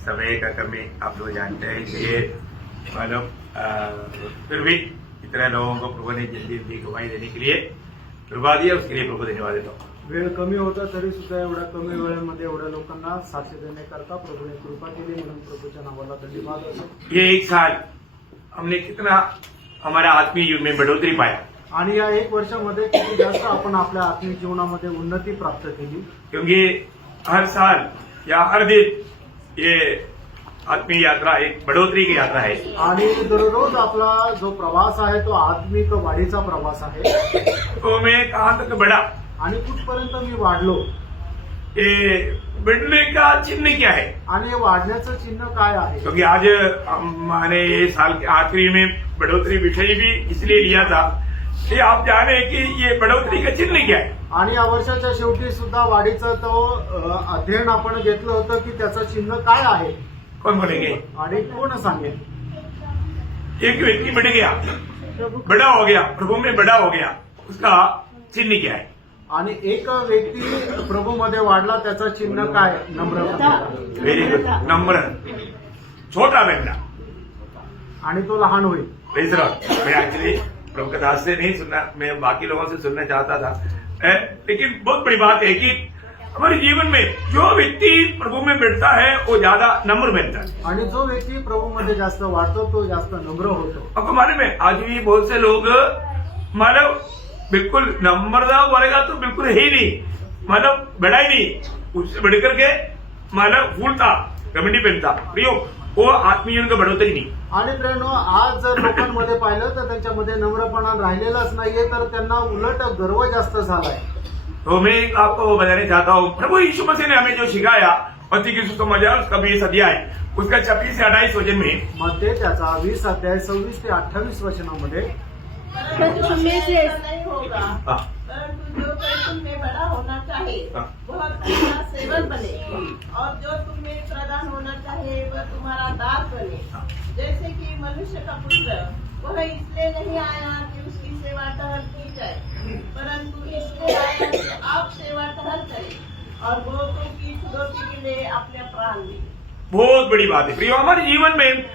समय का कमी आप लोग जानते हैं, इसलिए मालूम फिर भी इतने लोगों को प्रभु ने जल्दी जल्दी गवाही देने के लिए कृपा दिया, उसके लिए प्रभु धन्यवाद देता हूँ। वेळ कमी होता तरी सुद्धा एवढ्या कमी वेळेमध्ये एवढ्या लोकांना साक्ष देण्याकरता प्रभूने कृपा केली, म्हणून प्रभूच्या नावाला धन्यवाद असो। ये एक साल हमने कितना हमारा आत्मीय जीवन में बढ़ोतरी पाया, आणि या एक वर्षामध्ये किती जास्त आपण आपल्या आत्मिक जीवनामध्ये उन्नती प्राप्त केली, क्योंकि हर साल या हर दिन ये आत्मीय यात्रा एक बढ़ोतरी की यात्रा है। आणि दररोज आपला जो प्रवास आहे तो आत्मिक वाढीचा प्रवास आहे। तो मैं कहाँ तक बढ़ा, आणि कुठपर्यंत मी वाढलो, ये बढ़ने का चिन्ह क्या है? आणि हे वाढण्याचं चिन्ह काय आहे? क्योंकि आज मैंने ये साल के आखिरी में बढ़ोतरी विषय भी इसलिए लिया था कि आप जाने कि ये बढ़ोतरी का चिन्ह क्या है। आणि या वर्षाच्या शेवटी सुद्धा वाढीचं तो अध्ययन आपण घेतलं होतं की त्याचं चिन्ह काय आहे, कौन बोलेंगे? आणि कोण सांगेल? एक व्यक्ति बढ़ गया, बड़ा हो गया, प्रभु में बड़ा हो गया, उसका चिन्ह क्या है? आणि एक व्यक्ती प्रभू मध्ये वाढला, त्याचं चिन्ह काय? नम्रता। वेरी गुड, नम्र, छोटा बनना। आणि तो लहान होईल। Praise Lord. मैं एक्चुअली प्रभु कथा से नहीं सुनना, मैं बाकी लोगों से सुनना चाहता था, लेकिन बहुत बड़ी बात है कि हमारे जीवन में जो व्यक्ति प्रभु में बैठता है वो ज्यादा नम्र बनता है, आणि जो व्यक्ती प्रभू मध्ये जास्त वाढतो तो जास्त नम्र होतो। आपको मालूम है आज भी बहुत से लोग मतलब बिल्कुल नम्रता बोलेगा तो बिल्कुल है ही नहीं, मतलब बड़ा ही नहीं, उससे बढ़ करके मतलब फूलता कमेटी पहनता प्रियो, वो आत्मीय जीवन का बढ़ोतरी नहीं। आणि प्रेरणो, आज जर लोकांमध्ये पाहिलं तर त्यांच्यामध्ये नम्रपणा राहिलेलाच नाहीये, तर त्यांना उलट गर्व जास्त झालाय। तो मैं आपको बताना चाहता हूँ, प्रभु यीशु मसीह ने हमें जो सिखाया पति की सुसमाचार उसका 20 अध्याय, उसका 26 से 28 वचन में मध्ये त्याचा 20 अध्याय 26 ते 28 वचनामध्ये, परंतु तुममें से नहीं होगा, हाँ। परंतु जो कोई तुम में बड़ा होना चाहे हाँ। वह तुम्हारा सेवक बने, और जो तुम में प्रधान होना चाहे वह तुम्हारा दास बने। जैसे कि मनुष्य का पुत्र वह इसलिए नहीं आया कि उसकी सेवा टहल की जाए, परंतु इसलिए आया कि आप सेवा टहल करें और बहुतों की छुड़ौती के लिए अपने प्राण दें। बहुत बड़ी बात है प्रियो, हमारे जीवन में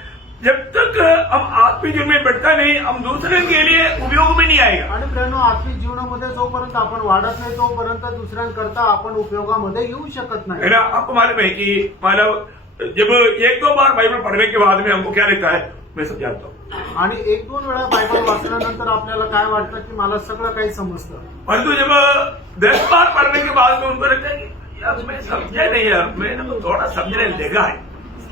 जब तक हम आत्मीय जीवन में बढ़ता नहीं, हम दूसरे के लिए उपयोग में नहीं आएगा। आणि प्रेरणो, आत्मिक जीवनामध्ये जोपर्यंत आपण वाढत नाही तोपर्यंत दुसऱ्यांकरता आपण उपयोगामध्ये येऊ शकत नाही। है ना? आपको मालूम है कि मतलब जब एक दो बार बाइबल पढ़ने के बाद में हमको क्या लगता है, मैं सब जानता हूँ, आणि एक दोन वेळा बायबल वाचल्यानंतर आपल्याला काय वाटतं की मला सगळं काही समजतं। परंतु जब 10 बार पढ़ने के बाद में उनको लगता है कि यार मैं समझा नहीं, यार मैंने तो थोड़ा समझने लगा है।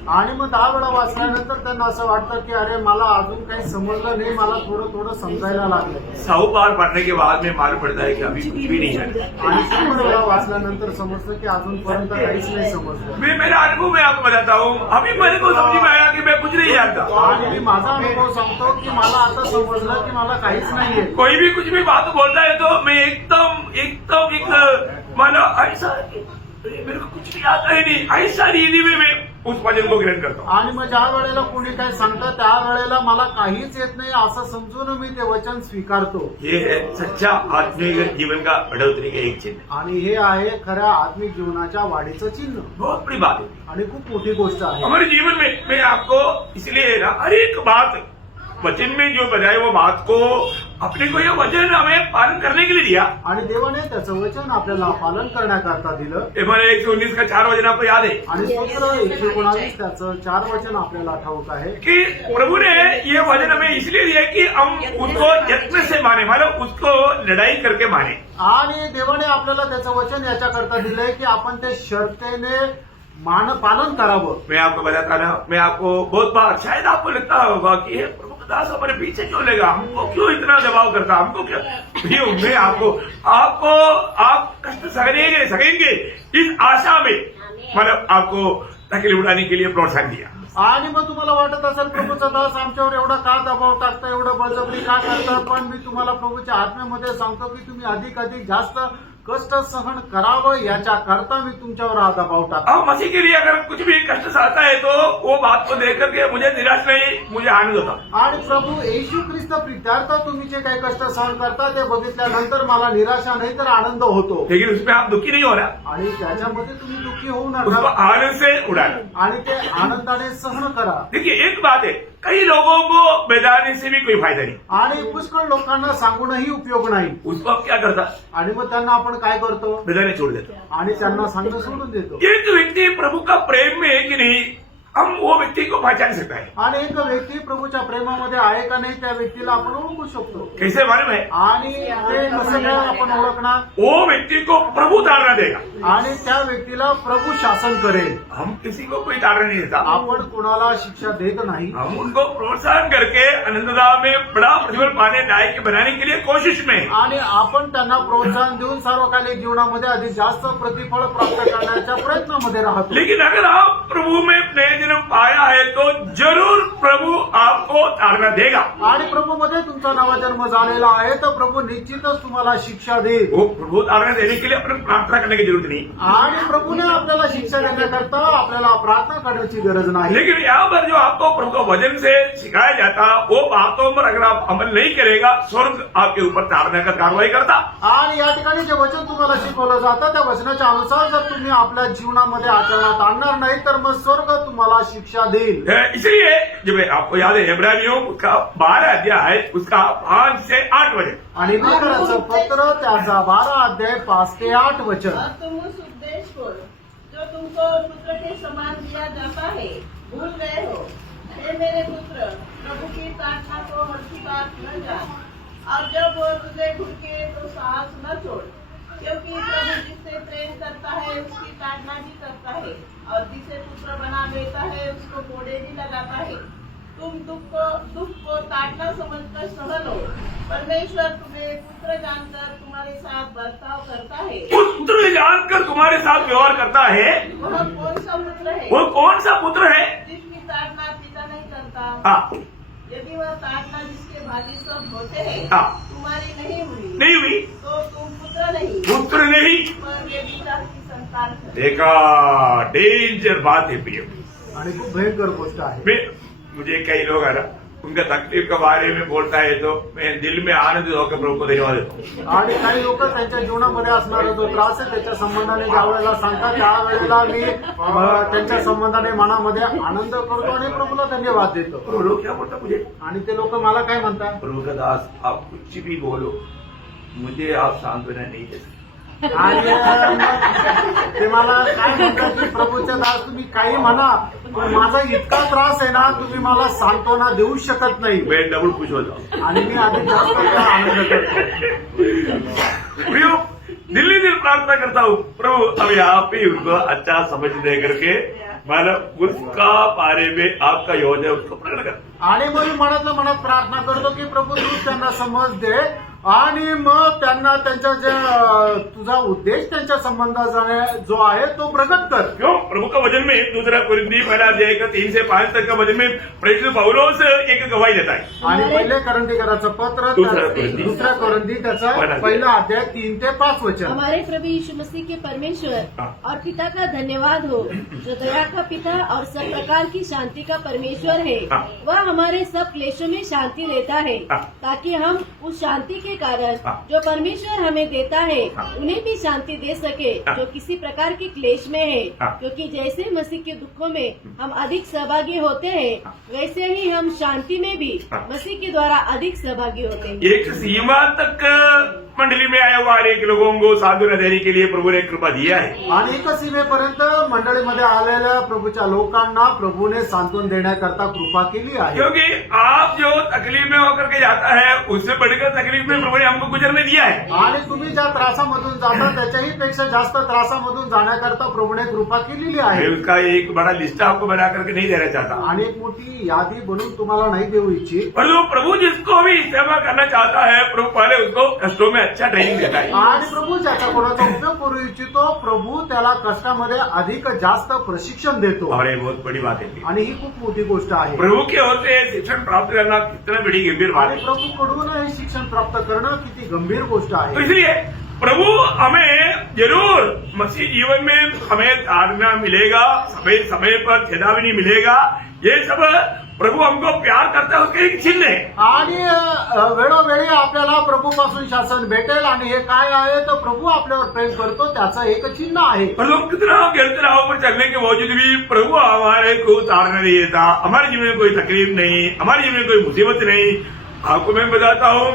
आणि मग 10 वेळा वाचल्यानंतर त्यांना असं वाटतं की अरे मला अजून काही समजलं नाही, मला थोडं थोडं समजायला लागलं। 100 बार पढ़ने के बाद में मालूम पड़ता है कि अभी कुछ भी नहीं है। आणि 100 वेळा वाचल्यानंतर समजतं की अजूनपर्यंत काहीच नाही समजलं। मैं मेरा अनुभव में आपको बताता हूँ, अभी मेरे को समझ में आया कि मैं कुछ नहीं जानता। आणि मी माझा अनुभव सांगतो की मला आता समजलं की मला काहीच नाहीये। कोई भी कुछ भी बात बोलता है तो मैं एकदम एकदम एक मतलब ऐसा है कि मेरे को कुछ भी आता ही नहीं, ऐसा रीति में मैं उस वचन को ग्रहण करता हूँ। आणि मग ज्या वेळेला कोणी काय सांगतं त्या वेळेला मला काहीच येत नाही असं समजून मी ते वचन स्वीकारतो। ये है सच्चा आत्मिक जीवन का बढ़ोतरी का एक चिन्ह। आणि हे आहे खऱ्या आत्मिक जीवनाच्या वाढीचं चिन्ह, बहुत बड़ी बात है आणि खूप मोठी गोष्ट आहे। हमारे जीवन में। मैं आपको इसलिए ना हर एक बात वचन में जो बताए वो बात को अपने को ये वचन हमें पालन करने के लिए दिया। आणि देवाने त्याचं वचन आपल्याला पालन करण्याकरता दिलं। हमारे 119 का 4 वचन आपको याद है आणि स्तोत्र 119 त्याचं 4 वचन आपल्याला ठाऊक आहे कि प्रभु ने ये वचन हमें इसलिए दिया कि हम उसको यत्न से माने, मतलब उसको लड़ाई करके माने। आणि देवाने आपल्याला त्याचं वचन याच्याकरता दिलंय की आपण ते शर्तेने पालन करावं। मैं आपको बताता ना, मैं आपको बहुत बार शायद आपको लगता होगा कि ये प्रभु का दास हमारे पीछे क्यों लेगा, हमको क्यों इतना दबाव करता, हमको क्यों। मैं आपको आप कष्ट सकेंगे इस आशा में मतलब आपको तकलीफ उठाने के लिए प्रोत्साहन दिया। आणि मग तुम्हाला वाटत असेल प्रभूचा दास आमच्यावर एवढा का दबाव टाकता, एवढं बळजबरी का करता, पण मी तुम्हाला प्रभूच्या आत्म्यामध्ये सांगतो की तुम्ही अधिक जास्त कष्ट सहन करावं याच्या करता मी तुमच्यावर हा दबाव टाकतो. अब मसीह के लिए अगर कुछ भी कष्ट सहता है तो वो बात को देख करके मुझे निराश नहीं, मुझे आनंद होता. आणि प्रभू येशू ख्रिस्त प्रित्यार्थ तुम्ही जे काही कष्ट सहन करता ते बघितल्यानंतर मला निराशा नाही तर आनंद होतो. लेकिन उसमें आप दुखी नहीं हो रहा, आणि त्याच्यामध्ये तुम्ही दुःखी होऊ उसको नका आनंद से उड़ाना. आणि ते आनंदाने सहन करा. देखिए एक बात है, कई लोगों को बेदाने से भी कोई फायदा नहीं. आणि पुष्कळ लोकांना सांगूनही उपयोग नाही. उसको आप क्या करता, आणि मग त्यांना आपण काय करतो बेदाने छोड़ देता. आणि त्यांना सांगणं सोडून देतो. एक व्यक्ति प्रभु का प्रेम में है कि नहीं, हम वो व्यक्ति को पहचान सकता है. आणि एक व्यक्ती प्रभूच्या प्रेमामध्ये आहे का नाही त्या व्यक्तीला आपण ओळखू शकतो. कैसे मालूम है, आणि ते कसं काय आपण ओळखणार. वो व्यक्ति को प्रभु ताड़ना देगा. आणि त्या व्यक्तीला प्रभू शासन करेल. हम किसी को कोई ताड़ना नहीं देता, आपण कुणाला शिक्षा देत नाही. हम उनको प्रोत्साहन करके आनंददायक में बड़ा प्रतिफल पाने लायक बनाने के लिए कोशिश में हैं. आणि आपण त्यांना प्रोत्साहन देऊन सार्वकालिक जीवनामध्ये अधिक जास्त प्रतिफळ प्राप्त करण्याच्या प्रयत्नामध्ये राहतो. लेकिन अगर आप प्रभु में नए जन्म पाया है तो जरूर प्रभु आपको ताड़ना देगा. आणि प्रभूमध्ये तुमचा नवा जन्म झालेला आहे तर प्रभू निश्चितच तुम्हाला शिक्षा देईल. वो प्रभु ताड़ना देने के लिए अपने प्रार्थना करने की जरूरत नहीं. आणि प्रभूने आपल्याला शिक्षा देण्याकरता आपल्याला प्रार्थना करण्याची गरज नाही. लेकिन यहाँ पर जो आपको प्रभु का वचन से सिखाया जाता, वो बातों पर अगर आप अमल नहीं करेगा, स्वर्ग आपके ऊपर ताड़ना का कार्रवाई करता. आणि या ठिकाणी जे वचन तुम्हाला शिकवलं जातं त्या वचनाच्या अनुसार जर तुम्ही आपल्या जीवनामध्ये आचरणात आणणार नाही तर मग स्वर्ग तुम्हाला शिक्षा देईल. इसलिए जब आपको याद है इब्रानियों उसका 12 अध्याय उसका 5 से 8 वचन. आणि लेकराचं पत्र त्याचा 12 अध्याय 5 ते 8 वचन. और तुम उस उपदेश को जो तुमको पुत्र के समान दिया जाता है भूल गए हो. हे मेरे पुत्र, प्रभु की प्रार्थना को हल्की बात न जान, और जब वो तुझे ढूंढे तो साहस न छोड़, क्योंकि प्रभु जिससे प्रेम करता है उसकी ताड़ना भी करता है, और जिसे पुत्र बना लेता है उसको कोड़े भी लगाता है. तुम दुख को ताड़ना समझकर सहन हो. परमेश्वर तुम्हें पुत्र जानकर तुम्हारे साथ बर्ताव करता है. पुत्र जानकर तुम्हारे साथ व्यवहार करता है. वह कौन सा पुत्र है वो कौन सा पुत्र है? जिसकी ताड़ना पिता नहीं करता. हाँ, यदि वह ताड़ना जिसके भागी सब होते हैं हाँ. तुम्हारी नहीं हुई नहीं हुई, तो तुम पुत्र नहीं पुत्र नहीं. पर व्यभिचार की संतान है. देखा, डेंजर बात है प्रिय. आणि खूप भयंकर गोष्ट आहे. मुझे कई लोग है ना, उनका तकलीफ के बारे में बोलता है तो मैं दिल में आनंदित होकर प्रभु को धन्यवाद देता हूँ. आणि काही लोक त्यांच्या जीवनामध्ये असणारा जो त्रास आहे त्याच्या संबंधाने ज्या वेळेला सांगतात त्यावेळेला मी त्यांच्या संबंधाने मनामध्ये आनंद करतो आणि प्रभूला धन्यवाद देतो. तो लोग क्या बोलता मुझे, आणि ते लोक मला काय म्हणतात, प्रभु का दास आप कुछ भी बोलो, मुझे आप सांत्वना नहीं दे सकते. आणि ते मला काय म्हणतात की प्रभूच्या दास तुम्ही काही म्हणा पण माझा इतका त्रास आहे ना तुम्ही मला सांत्वना देऊ शकत नाही. मैं डबल खुश होता हूँ. आणि मी अधिक जास्त त्याला आनंद करतो. प्रियो, दिल्ली दिल प्रार्थना करता हूँ प्रभु अब आप ही उनको अच्छा समझ दे करके मतलब उसका बारे में आपका योजना उसको प्रकट कर. आणि मग मी मनातल्या मनात प्रार्थना करतो की प्रभू तू त्यांना समज दे आणि मग त्यांना त्यांच्या जे तुझा उद्देश त्यांच्या संबंधाचा जो आहे तो प्रकट कर. क्यों? प्रभु का वचन में दूसरा कुरिन्थी पहला अध्याय का 3 से 5 तक का वचन में प्रेरित पौलुस एक गवाही देता है. आणि पहिले करंथीकराचं पत्र दुसऱ्या करंथी त्याचा पहिला अध्याय 3 ते 5 वचन. हमारे प्रभु यीशु मसीह के परमेश्वर और पिता का धन्यवाद हो, जो दया का पिता और सब प्रकार की शांति का परमेश्वर है. वह हमारे सब क्लेशों में शांति देता है, ताकि हम उस शांति के कारण जो परमेश्वर हमें देता है उन्हें भी शांति दे सके जो किसी प्रकार के क्लेश में है. क्योंकि जैसे मसीह के दुखों में हम अधिक सहभागी होते हैं वैसे ही हम शांति में भी मसीह के द्वारा अधिक सहभागी होते हैं. एक सीमा तक मंडली में आया हुआ हर एक लोगों को सांत्वना देने के लिए प्रभु ने कृपा दिया है. आणि एका सीमेपर्यंत मंडळीमध्ये आलेल्या प्रभूच्या लोकांना प्रभूने सांत्वन देण्याकरता कृपा केली आहे. क्योंकि आप जो तकलीफ में होकर के जाता है उससे बढ़कर तकलीफ में प्रभु ने हमको गुजरने दिया है. आणि तुम्ही ज्या त्रासामधून जाता त्याच्याही पेक्षा जास्त त्रासामधून जाण्याकरता प्रभूने कृपा केलेली मैं आहे. उसका एक बड़ा लिस्ट आपको बना करके नहीं देना चाहता, आणि एक मोठी यादी बनवून तुम्हाला नाही देऊ इच्छित. परंतु प्रभु जिसको भी सेवा करना चाहता है प्रभु पहले उसको कष्टों में अच्छा ट्रेनिंग देता है. आणि प्रभू ज्याचा कोणाचा उपयोग करू इच्छितो प्रभू त्याला कष्टामध्ये अधिक जास्त प्रशिक्षण देतो. और ये बहुत बड़ी बात है. आणि ही खूप मोठी गोष्ट आहे. प्रभु के होते शिक्षण प्राप्त करना कितना बड़ी गंभीर बात आणि है. प्रभूकडून हे शिक्षण प्राप्त करणं किती गंभीर गोष्ट तो आहे. इसलिए प्रभु हमें जरूर मसीह जीवन में हमें तारना मिलेगा, समय समय पर चेतावनी मिलेगा, ये सब प्रभु हमको प्यार करता है उसके एक चिन्ह है। आणि वेळोवेळी आपल्याला प्रभूपासून शासन भेटेल आणि हे काय आहे तर प्रभू आपल्यावर प्रेम करतो त्याचं एक चिन्ह आहे। और लोग कितना गिरते राहों पर चलने के बावजूद भी प्रभु हमारे को तारना नहीं देता, हमारे जीवन में कोई तकलीफ नहीं, हमारे जीवन में कोई मुसीबत नहीं। आपको मैं बताता हूँ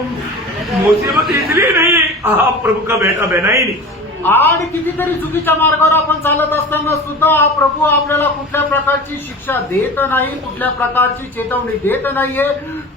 मुसीबत इसलिए नहीं, आप प्रभु का बेटा बहना ही नहीं। आणि कितीतरी चुकीच्या मार्गावर आपण चालत असताना सुद्धा प्रभू आपल्याला कुठल्या प्रकारची शिक्षा देत नाही, कुठल्या प्रकारची चेतावणी देत नाहीये।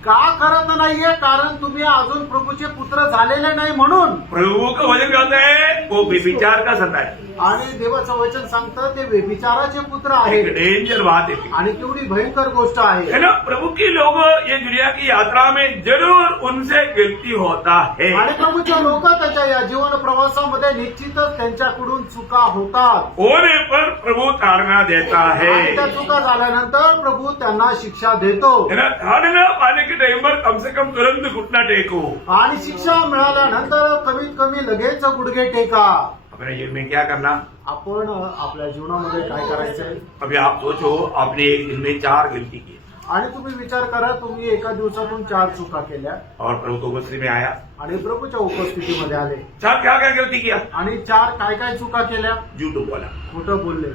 का करत नाहीये? कारण तुम्ही अजून प्रभूचे पुत्र झालेले नाही म्हणून। प्रभु का वचन कहता है वो विचार का सता है, आणि देवाचं वचन सांगतं ते व्यभिचाराचे पुत्र आहे डेंजर बात है आणि केवढी भयंकर गोष्ट आहे। है ना। प्रभु की लोग ये दुनिया की यात्रा में जरूर उनसे गलती होता है, आणि प्रभूचे लोक त्याच्या या जीवन प्रवासामध्ये निश्चितच त्यांच्याकडून चुका होतात। होने पर प्रभु तारना देता है, आणि त्या चुका झाल्यानंतर प्रभू त्यांना शिक्षा देतो। है ना। तारना पाने के टाइम पर कम से कम तुरंत घुटना टेको। आणि शिक्षा मिळाल्यानंतर कमीत कमी लगेच गुडघे टेका। अपने जीवन में क्या करना, आपण आपल्या जीवनामध्ये काय करायचंय? अभी आप सोचो आपने एक दिन में 4 गलती की आणि तुम्ही विचार करा, तुम्ही एका दिवसातून 4 चुका केल्या और प्रभु तो उपस्थिति में आया, आणि प्रभूच्या उपस्थितीमध्ये आले 4 क्या क्या गलती किया, आणि 4 काय काय चुका केल्या? झूठ बोला, खोटं बोलले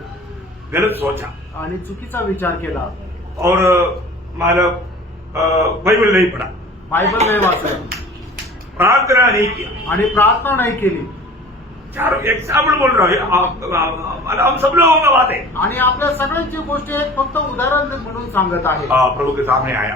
गलत सोचा आणि चुकीचा विचार केला और मतलब बाइबल नहीं पढ़ा, बायबल नाही वाचलं प्रार्थना नहीं किया। आणि प्रार्थना नाही केली। 4 एग्जाम्पल बोल रहा हूँ, हम सब लोगों का बात है। आणि आपल्या सगळ्यांची गोष्टी एक फक्त उदाहरण म्हणून सांगत आहे। प्रभु के सामने आया,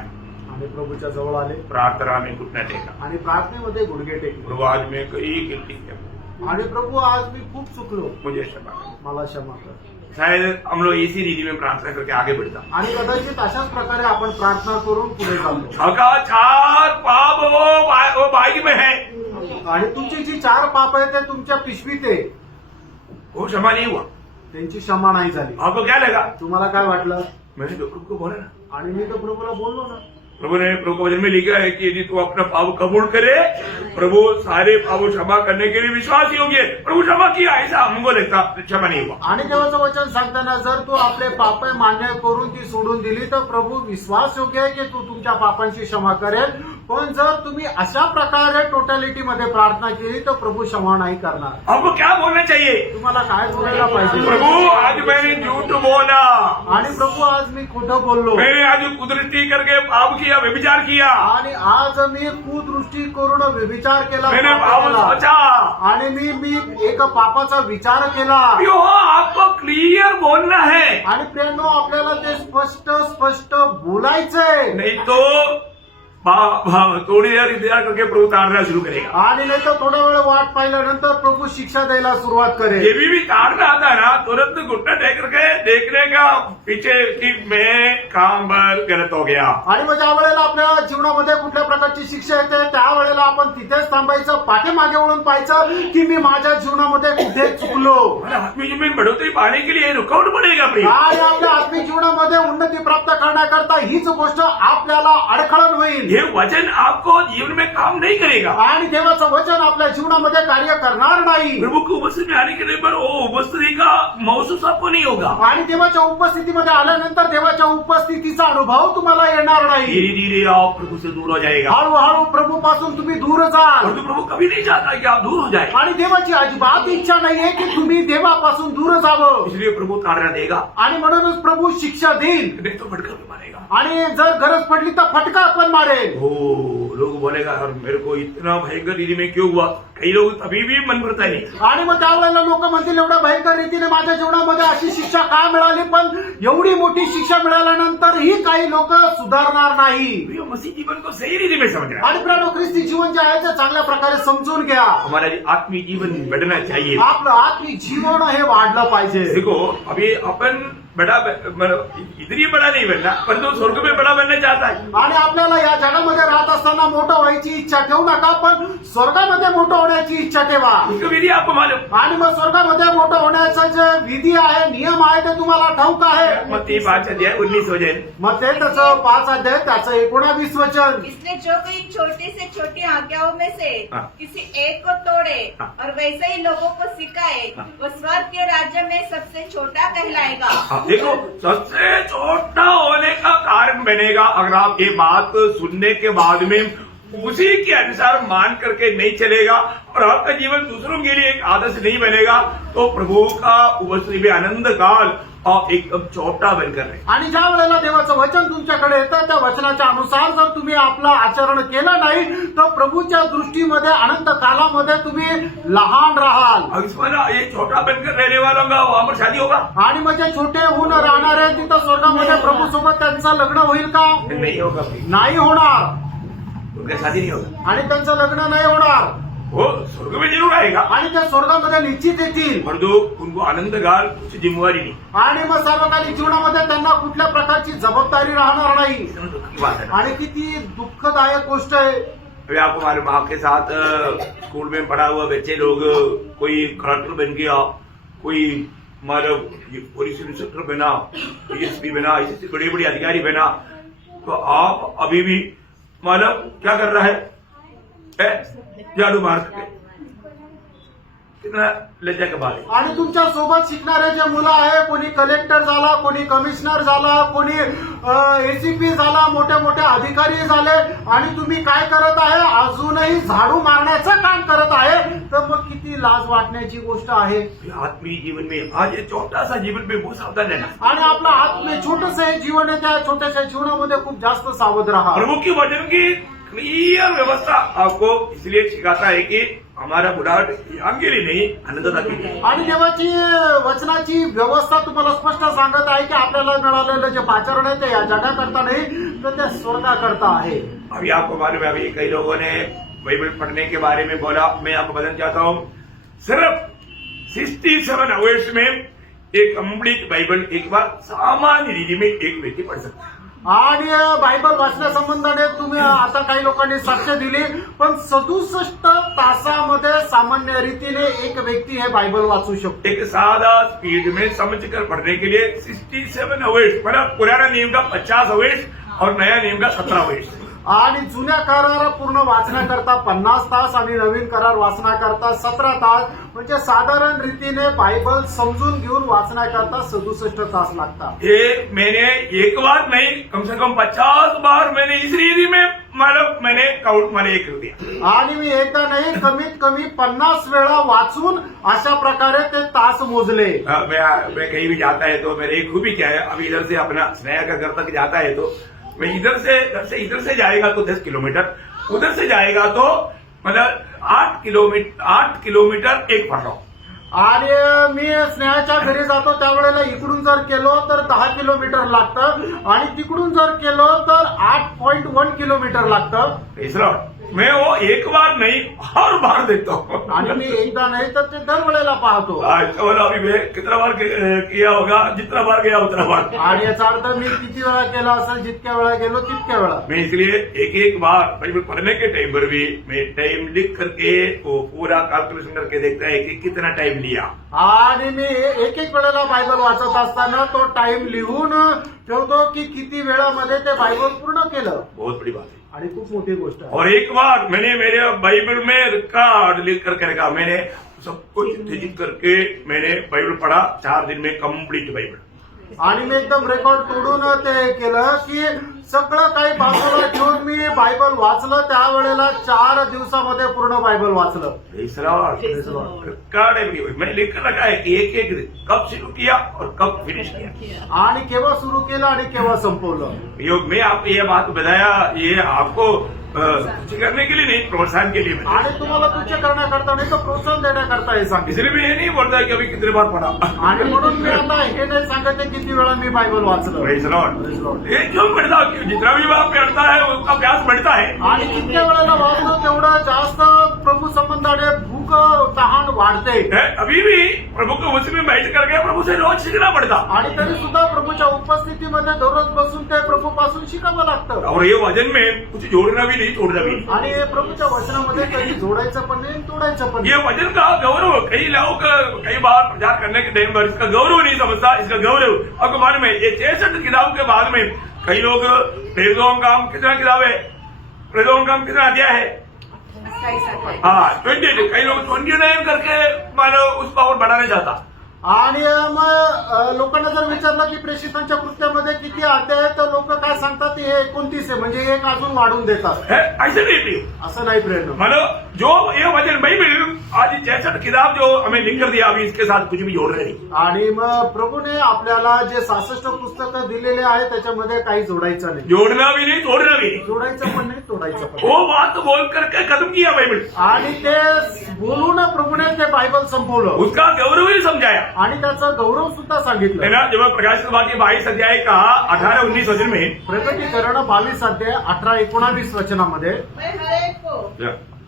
आणि प्रभूच्या जवळ आले प्रार्थना में घुटना टेका, आणि प्रार्थनेमध्ये गुडघे टेकले। प्रभु आज मैं कई गलती किया, आणि प्रभू आज मी खूप चुकलो, मुझे क्षमा कर। मला क्षमा कर। शायद हम लोग इसी रीति में प्रार्थना करके आगे बढ़ता। आणि कदाचित अशाच प्रकारे आपण प्रार्थना करून पुढे चालतो। छका 4 पाप वो बाइक में है, आणि तुमची जी 4 पाप आहे ते तुमच्या पिशवीत आहे, वो क्षमा नहीं हुआ। त्यांची क्षमा नाही झाली। आपको क्या लगा? तुम्हाला काय वाटलं? मैंने तो प्रभु को बोला ना, आणि मी तर प्रभूला बोललो ना। प्रभु ने प्रभु के वचन में लिखा है कि यदि तू अपना पाप कबूल करे प्रभु सारे पाप क्षमा करने के लिए विश्वास योग्य है। प्रभु क्षमा किया ऐसा हमको लगता, क्षमा नहीं हुआ। आणि देवाचं वचन सांगताना जर तू आपले पाप मान्य करून ती सोडून दिली तर प्रभू विश्वास योग्य आहे की तू तुमच्या पापांची क्षमा करेल। पण जर तुम्ही अशा प्रकारे टोटॅलिटी मध्ये प्रार्थना केली तर प्रभू क्षमा नाही करणार। हमको क्या बोलना चाहिए? तुम्हाला काय बोलायला पाहिजे? प्रभु आज मैंने झूठ बोला, आणि प्रभू आज मी खोटं बोललो, मैंने आज कुदृष्टि करके पाप किया, व्यभिचार किया, आणि आज मी कुदृष्टी करून व्यभिचार केला, मैंने पाप सोचा, आणि मी एक पापाचा विचार केला। यो आपको क्लियर बोलना है, आणि प्रेमनो आपल्याला ते स्पष्ट बोलायचंय, नहीं तो थोड़ी देर इंतजार करके प्रभु तारना शुरू करेगा। आणि नाही तर थोडा वेळ वाट पाहिल्यानंतर प्रभू शिक्षा द्यायला सुरुवात करेल। ये भी तारना आता है ना, तुरंत घुटना टेक करके देखने का पीछे कि मैं काम पर गलत हो गया। आणि मग ज्या वेळेला आपल्या जीवनामध्ये कुठल्या प्रकारची शिक्षा येते त्यावेळेला आपण तिथेच थांबायचं, पाठीमागे वळून पाहायचं की मी माझ्या जीवनामध्ये कुठे चुकलो। आत्मिक जीवन में बढ़ोतरी पाने के लिए रुकावट पड़ेगा अपनी, आणि आपल्या आत्मिक जीवनामध्ये उन्नती प्राप्त करण्याकरता हीच गोष्ट आपल्याला अडखळण होईल। ये वचन आपको जीवन में काम नहीं करेगा, आणि देवाचं वचन आपल्या जीवनामध्ये कार्य करणार नाही। प्रभु की उपस्थिति में आने के लिए पर वो उपस्थिति का महसूस आपको नहीं होगा। आणि देवाच्या उपस्थितीमध्ये आल्यानंतर देवाच्या उपस्थितीचा अनुभव तुम्हाला येणार नाही। धीरे धीरे आप प्रभु से दूर हो जाएगा, हळूहळू प्रभूपासून तुम्ही दूर जाल। और तो प्रभु कभी नहीं चाहता कि आप दूर हो जाए, आणि देवाची अजिबात इच्छा नाहीये की तुम्ही देवापासून दूर जावं। इसलिए प्रभु तारना देगा, आणि म्हणूनच प्रभू शिक्षा देईल, नहीं तो फटका भी मारेगा। आणि जर गरज पडली तर फटका पण मारेल। ओ लोग बोलेगा और मेरे को इतना भयंकर रीति में क्यों हुआ, कई लोग तभी भी मन भरता नहीं। आणि मग त्यावेळेला लोक म्हणतील एवढ्या भयंकर रीतीने माझ्या जीवनामध्ये अशी शिक्षा का मिळाली, पण एवढी मोठी शिक्षा मिळाल्यानंतरही काही लोक सुधारणार नाही। ये मसीह जीवन को सही रीति में समझ रहा है, आणि प्रिय ख्रिस्ती जीवन जे आहे ते चांगल्या प्रकारे समजून घ्या। हमारा आत्मिक जीवन बढ़ना चाहिए। आपलं आत्मिक जीवन हे वाढलं पाहिजे। देखो अभी अपन बड़ा इधर ही बड़ा नहीं बनना, परंतु स्वर्ग में बड़ा बनना चाहता है। आणि आपल्याला या जगामध्ये राहत असताना मोठं व्हायची इच्छा ठेवू नका, पण स्वर्गामध्ये मोठं होण्याची इच्छा ठेवा. उसका विधि आपको मालूम. आणि मग स्वर्गामध्ये मोठं होण्याचं जे विधी आहे, नियम आहे, ते तुम्हाला ठाऊक आहे. मत्ती 5:19 हो जाईल. मग ते त्याचं 5 अध्याय त्याचं 19 वचन. इसलिए जो कोई छोटी से छोटी आज्ञाओं में से हाँ। किसी एक को तोड़े हाँ। और वैसे ही लोगों को सिखाए हाँ। वो स्वर्ग के राज्य में सबसे छोटा कहलाएगा। हाँ, देखो सबसे छोटा होने का कारण बनेगा अगर आप ये बात सुनने के बाद में उसी के अनुसार मान करके नहीं चलेगा और आपका जीवन दूसरों के लिए एक आदर्श नहीं बनेगा, तो प्रभु का उपस्थिति में आनंद काल आप एकदम छोटा बनकर रहे. आणि ज्या वेळेला देवाचं वचन तुमच्याकडे येतं, त्या वचनाच्या अनुसार जर तुम्ही आपलं आचरण केलं नाही, तर प्रभूच्या दृष्टीमध्ये अनंत कालामध्ये तुम्ही लहान राहाल. अब इसमें ना ये छोटा बनकर रहने वालों का वहां पर शादी होगा? आणि म्हणजे छोटे होऊन राहणारे तिथं स्वर्गामध्ये प्रभू सोबत त्यांचं लग्न होईल का? नहीं होगा. नाही होणार. उनका शादी नहीं होगा. आणि त्यांचं लग्न नाही होणार. वो स्वर्ग में जरूर आएगा, आणि त्या स्वर्गामध्ये निश्चित येतील. परंतु उनको आनंद काल कुछ जिम्मेवारी नहीं. आणि मग सार्वकालिक जीवनामध्ये त्यांना कुठल्या प्रकारची जबाबदारी राहणार नाही. इतना दुख की बात है ना. आणि किती दुःखदायक गोष्ट आहे. अभी आपको मालूम, आपके साथ स्कूल में पढ़ा हुआ बच्चे लोग, कोई कलेक्टर बन गया, कोई मतलब पुलिस इंस्पेक्टर बना, डीएसपी बना, इससे बड़े बड़े अधिकारी बना, तो आप अभी भी मतलब क्या कर रहा है? झाड़ू मार के. कितना लज्जा की बात है. आणि तुमच्या सोबत शिकणारे जे मुलं आहे, कोणी कलेक्टर झाला, कोणी कमिशनर झाला, कोणी एसीपी झाला, मोठे मोठे अधिकारी झाले, आणि तुम्ही काय करत आहे? अजूनही झाडू मारण्याचं काम करत आहे. तर मग किती लाज वाटण्याची गोष्ट आहे. आत्मीय जीवन में आज ये छोटा सा जीवन में बहुत सावधान रहना. आणि आपलं आत्मे छोटस हे जीवन आहे, त्या छोट्याशा जीवनामध्ये खूप जास्त सावध राहा. प्रभु की वचन की क्लियर व्यवस्था आपको इसलिए सिखाता है कि हमारा बुढ़ाट यहाँ के लिए नहीं, अनंतता के लिए. आणि देवाची वचनाची व्यवस्था तुम्हाला स्पष्ट सांगत आहे की आपल्याला मिळालेलं जे पाचारण आहे ते या जगाकरता नाही, तर ते स्वर्गाकरता आहे. अभी आपको मालूम है, अभी कई लोगों ने बाइबल पढ़ने के बारे में बोला. मैं आपको बताना चाहता हूँ, सिर्फ 67 आवर्स में एक कंप्लीट बाइबल एक बार सामान्य रीति में एक व्यक्ति पढ़ सकता है. आणि बायबल वाचण्यासंबंधाने तुम्ही आता काही लोकांनी साक्ष दिली, पण 67 तासामध्ये सामान्य रीतीने एक व्यक्ती हे बायबल वाचू शकतो. एक सादा स्पीड में समझकर पढ़ने के लिए 67 आवर्स, मतलब पुराना नियम का 50 आवर्स और नया नियम का 17 आवर्स. आणि जुन्या करार पूर्ण वाचण्याकरता 50 तास आणि नवीन करार वाचण्याकरता 17 तास, म्हणजे साधारण रीतीने बायबल समजून घेऊन वाचण्याकरता 67 तास लागतात. ये मैंने एक बार नहीं, कम से कम 50 बार मैंने इस रीति में मतलब मैंने काउंट मैंने कर दिया. आणि मी एकदा नाही, कमीत कमी 50 वेळा वाचून अशा प्रकारे ते तास मोजले. मैं कहीं भी जाता है तो मेरी एक खूबी क्या है, अभी इधर से अपना स्नेहा का घर तक जाता है तो मैं इधर से जाएगा तो 10 किलोमीटर, उधर से जाएगा तो मतलब 8 किलोमीटर एक पढ़ रहा हूँ. आणि मी स्नेहाच्या घरी जातो त्यावेळेला इकडून जर केलो तर 10 किलोमीटर लागतं, आणि तिकडून जर केलो तर 8.1 किलोमीटर लागतं. तीसरा मैं वो एक बार नहीं हर बार देखता हूँ. आणि मी एकदा नाही तर ते दरवेळेला पाहतो. बोला अभी मैं कितना बार किया होगा, जितना बार गया उतना बार. आणि याचा अर्थ मी किती वेळा केला असेल, जितक्या वेळा गेलो तितक्या वेळा. मैं इसलिए एक बार बाइबल पढ़ने के टाइम पर भी मैं टाइम लिख करके वो पूरा कैलकुलेशन करके देखता है कि कितना टाइम लिया. आणि मी एक वेळेला बायबल वाचत असताना तो टाइम लिहून ठेवतो की किती वेळामध्ये ते बायबल पूर्ण केलं. बहुत बड़ी बात है. आणि खूप मोठी गोष्ट आहे. और एक बार मैंने मेरे बाइबल में रिकॉर्ड लिख करके रखा, मैंने सब कुछ डिजिट करके मैंने बाइबल पढ़ा 4 दिन में कंप्लीट बाइबल. आणि मी एकदम रेकॉर्ड तोडून ते केलं की सगळं काही बाजूला ठेवून मी बायबल वाचलं. त्यावेळेला 4 दिवसामध्ये पूर्ण बायबल वाचलं. रिकॉर्ड है, मैं लिख कर रखा है कि एक कब शुरू किया और कब फिनिश किया, आणि केव्हा सुरू केलं आणि केव्हा संपवलं. मैं आपको ये बात बताया, ये आपको तुच्छ करने के लिए नहीं, प्रोत्साहन के लिए बताया. आणि तुम्हाला तुच्छ करण्याकरता नाही तर प्रोत्साहन देण्याकरता हे सांगितलं. इसलिए मैं ये नहीं बोलता कि अभी कितने बार पढ़ा. आणि म्हणून मी आता हे नाही सांगते किती वेळा मी बायबल वाचलं. Praise the Lord. ये क्यों बढ़ता, जितना भी बाप पढ़ता है उसका प्यास बढ़ता है. आणि जितक्या वेळेला वाचतो तेवढं जास्त प्रभू संबंधाने भूक तहान वाढते. अभी भी प्रभु को उसी में बैठ करके प्रभु से रोज सीखना पड़ता. आणि तरी सुद्धा प्रभूच्या प्रभूच्या उपस्थितीमध्ये दररोज बसून ते प्रभूपासून शिकावं लागतं. और ये वजन में कुछ जोड़ना भी नहीं छोड़ना भी नहीं. आणि हे प्रभूच्या वचनामध्ये कधी जोडायचं पण नाही तोडायचं पण ये नाही. वजन का गौरव कई लोग कई बार प्रचार करने के टाइम पर इसका गौरव नहीं समझता. इसका गौरव आपको मालूम है ये 66 किताबों के बाद में कई लोग प्रेरितों का काम कितना किताब है, प्रेरितों का काम कितना अध्याय है, 28. कई लोग 29 करके मानो उस पावर बढ़ाने जाता. आणि मग लोकांना जर विचारलं की प्रेषितांच्या कृत्यामध्ये किती अध्याय आहे तर लोक काय सांगतात हे 29 आहे, म्हणजे एक अजून वाढून देतात. है ऐसे नहीं प्रिय. असं नाही प्रेरणा. मानो जो ये वजन बाइबल आज 66 किताब जो हमें लिख कर दिया अभी इसके साथ कुछ भी जोड़ रहे नहीं. आणि मग प्रभूने आपल्याला जे 66 पुस्तकं दिलेले आहे त्याच्यामध्ये काही जोडायचं नाही. जोड़ना भी नहीं तोड़ना भी नहीं. जोडायचं पण नाही तोडायचं पण नाही. वो बात बोल करके खत्म किया बाइबल. आणि ते बोलून प्रभूने ते बायबल संपवलं उसका गौरव ही समझाया आणि त्याचा गौरव सुद्धा है सांगितलं. ना. जब प्रकाश के 22 अध्याय का 18-19 वचन में प्रकटीकरण 22 अध्याय 18-19 वचनामध्ये मैं हर एक को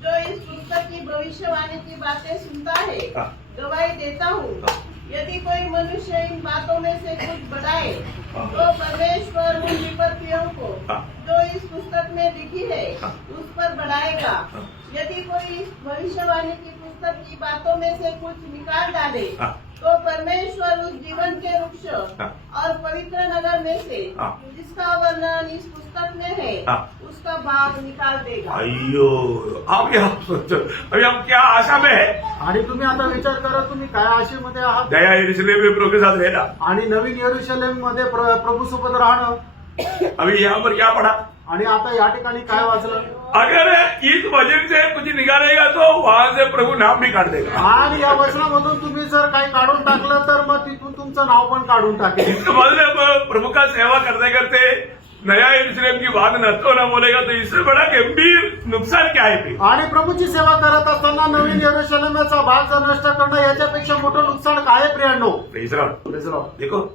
जो इस पुस्तक की भविष्यवाणी की बातें सुनता है हाँ। गवाही देता हूँ. यदि कोई मनुष्य इन बातों में से कुछ बढ़ाए तो परमेश्वर उन विपत्तियों को हाँ। जो इस पुस्तक में लिखी है हाँ। उस पर बढ़ाएगा. यदि कोई इस भविष्यवाणी की पुस्तक की बातों में से कुछ निकाल डाले हाँ। तो परमेश्वर उस जीवन के वृक्ष हाँ। और पवित्र नगर में से हाँ। जिसका वर्णन इस पुस्तक में है हाँ। उसका भाग निकाल देगा. अयो अब आप सोचो अभी हम क्या आशा में है. आणि तुम्ही आता विचार करा तुम्ही काय आशेमध्ये आहात. दया यरूशलेम में प्रभु के साथ रहना. आणि नवीन यरूशलेम मध्ये प्रभू सोबत राहणं. अभी यहाँ पर क्या पढ़ा. आणि आता या ठिकाणी काय वाचलं. अगर इस वजन से कुछ निकालेगा तो वहां से प्रभु नाम भी काट देगा. आणि या वचनामधून तुम्ही जर काही काढून टाकलं तर मग तिथून तुमचं नाव पण काढून टाकेल. इसका मतलब प्रभु का सेवा करते करते नया यरूशलेम की बात न तो न बोलेगा तो इससे बड़ा गंभीर नुकसान क्या है फिर. आणि प्रभूची सेवा करत असताना नवीन यरूशलेमाचा भाग जर नष्ट करणं याच्यापेक्षा मोठं नुकसान काय आहे प्रियांनो. Praise the Lord. देखो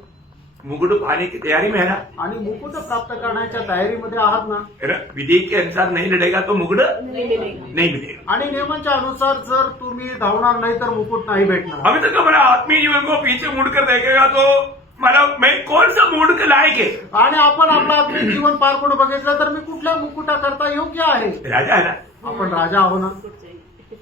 मुकुट पाने की तैयारी में है ना. आणि मुकुट प्राप्त करण्याच्या तयारीमध्ये आहात ना. है ना. विधि के अनुसार नहीं लड़ेगा तो मुकुट नहीं मिलेगा. नहीं मिलेगा. आणि नियमांच्या अनुसार जर तुम्ही धावणार नाही तर मुकुट नाही भेटणार. अभी तक हमारा आत्मीय जीवन को पीछे मुड़कर देखेगा तो मतलब मैं कौन सा मूड के लायक है. आणि आपण आपलं आत्मिक जीवन पार करून बघितलं तर मी कुठल्या मुकुटाकरता योग्य आहे. राजा है ना. आपण राजा आहो ना.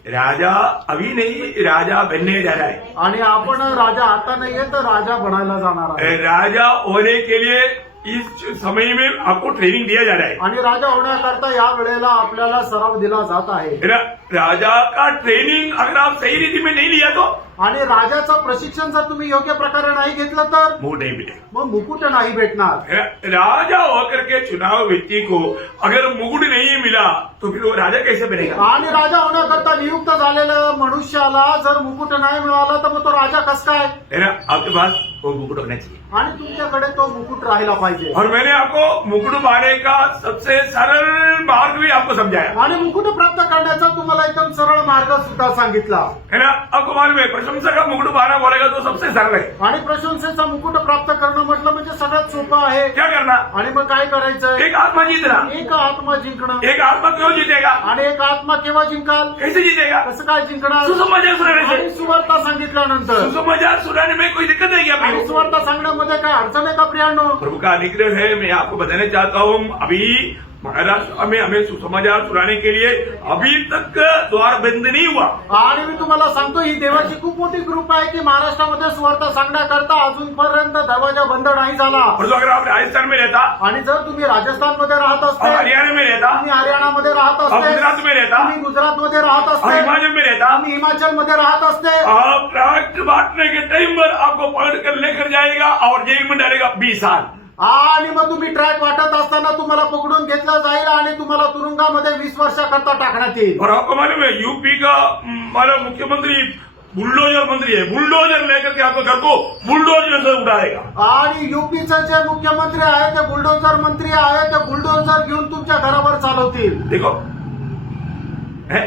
राजा अभी नहीं राजा बनने जा रहा है. आणि आपण राजा आता नाहीये तर राजा बनायला जाणार आहे. राजा होने के लिए इस समय में आपको ट्रेनिंग दिया जा रहा है. आणि राजा होण्याकरता या वेळेला आपल्याला सराव दिला जात आहे. है ना. राजा का ट्रेनिंग अगर आप सही रीति में नहीं लिया तो आणि राजाचं प्रशिक्षण जर तुम्ही योग्य प्रकारे नाही घेतलं तर मुंह नहीं मिलेगा. मग मुकुट नाही भेटणार. है ना. राजा होकर के चुनाव व्यक्ति को अगर मुकुट नहीं मिला तो फिर वो राजा कैसे बनेगा. आणि राजा होण्याकरता नियुक्त झालेल्या मनुष्याला जर मुकुट नाही मिळाला तर मग तो राजा कस काय. है ना. आपके पास वो मुकुट होना चाहिए. आणि तुमच्याकडे तो मुकुट राहिला पाहिजे. और मैंने आपको मुकुट पाने का सबसे सरल मार्ग भी आपको समझाया. आणि मुकुट प्राप्त करण्याचा तुम्हाला एकदम सरळ मार्ग सुद्धा सांगितला. है ना. आपको मालूम है प्रशंसा का मुकुट पाना बोलेगा तो सबसे सरल है. आणि प्रशंसेचा मुकुट प्राप्त करणं म्हटलं म्हणजे सगळ्यात सोपं आहे. क्या करना. आणि मग काय करायचं. एक आत्मा जीतना. एक आत्मा जिंकणं. एक आत्मा क्यों जीतेगा. आणि एक आत्मा केव्हा जिंकाल. कैसे जीतेगा. कसं काय जिंकणार. सुसमाचार सुनाने आणि से. सुवार्ता सांगितल्यानंतर. सुसमाचार सुनाने में कोई दिक्कत नहीं क्या. आणि सुवार्ता सांगण्यामध्ये काय अडचण आहे का प्रियांनो. प्रभु का अनुग्रह है. मैं आपको बताना चाहता हूँ अभी महाराष्ट्र में हमें सुसमाचार सुनाने के लिए अभी तक द्वार बंद नहीं हुआ. आणि मी तुम्हाला सांगतो ही देवाची खूप मोठी कृपा आहे की महाराष्ट्रामध्ये सुवार्ता सांगण्याकरता अजूनपर्यंत दरवाजा बंद नाही झाला. और तो अगर आप राजस्थान में रहता आणि जर तुम्ही राजस्थानमध्ये राहत और असते. हरियाणा में रहता तुम्ही हरियाणामध्ये राहत और असते. गुजरात में रहता तुम्ही गुजरातमध्ये राहत और असते. हिमाचल में रहता. तुम्ही हिमाचलमध्ये राहत असते. आप ट्रैक्ट बांटने के टाइम पर आपको पकड़ कर लेकर जाएगा और जेल में डालेगा 20 साल. आणि मग तुम्ही ट्रॅक वाटत असताना तुम्हाला पकडून घेतलं जाईल आणि तुम्हाला तुरुंगामध्ये 20 वर्षाकरता टाकण्यात येईल. और आपको मालूम है यूपी का हमारा मुख्यमंत्री बुलडोजर मंत्री है. बुलडोजर लेकर के आपके घर को बुलडोजर से उड़ाएगा. आणि युपीचे जे मुख्यमंत्री आहे ते बुलडोजर मंत्री आहे ते बुलडोजर घेऊन तुमच्या घरावर चालवतील. देखो है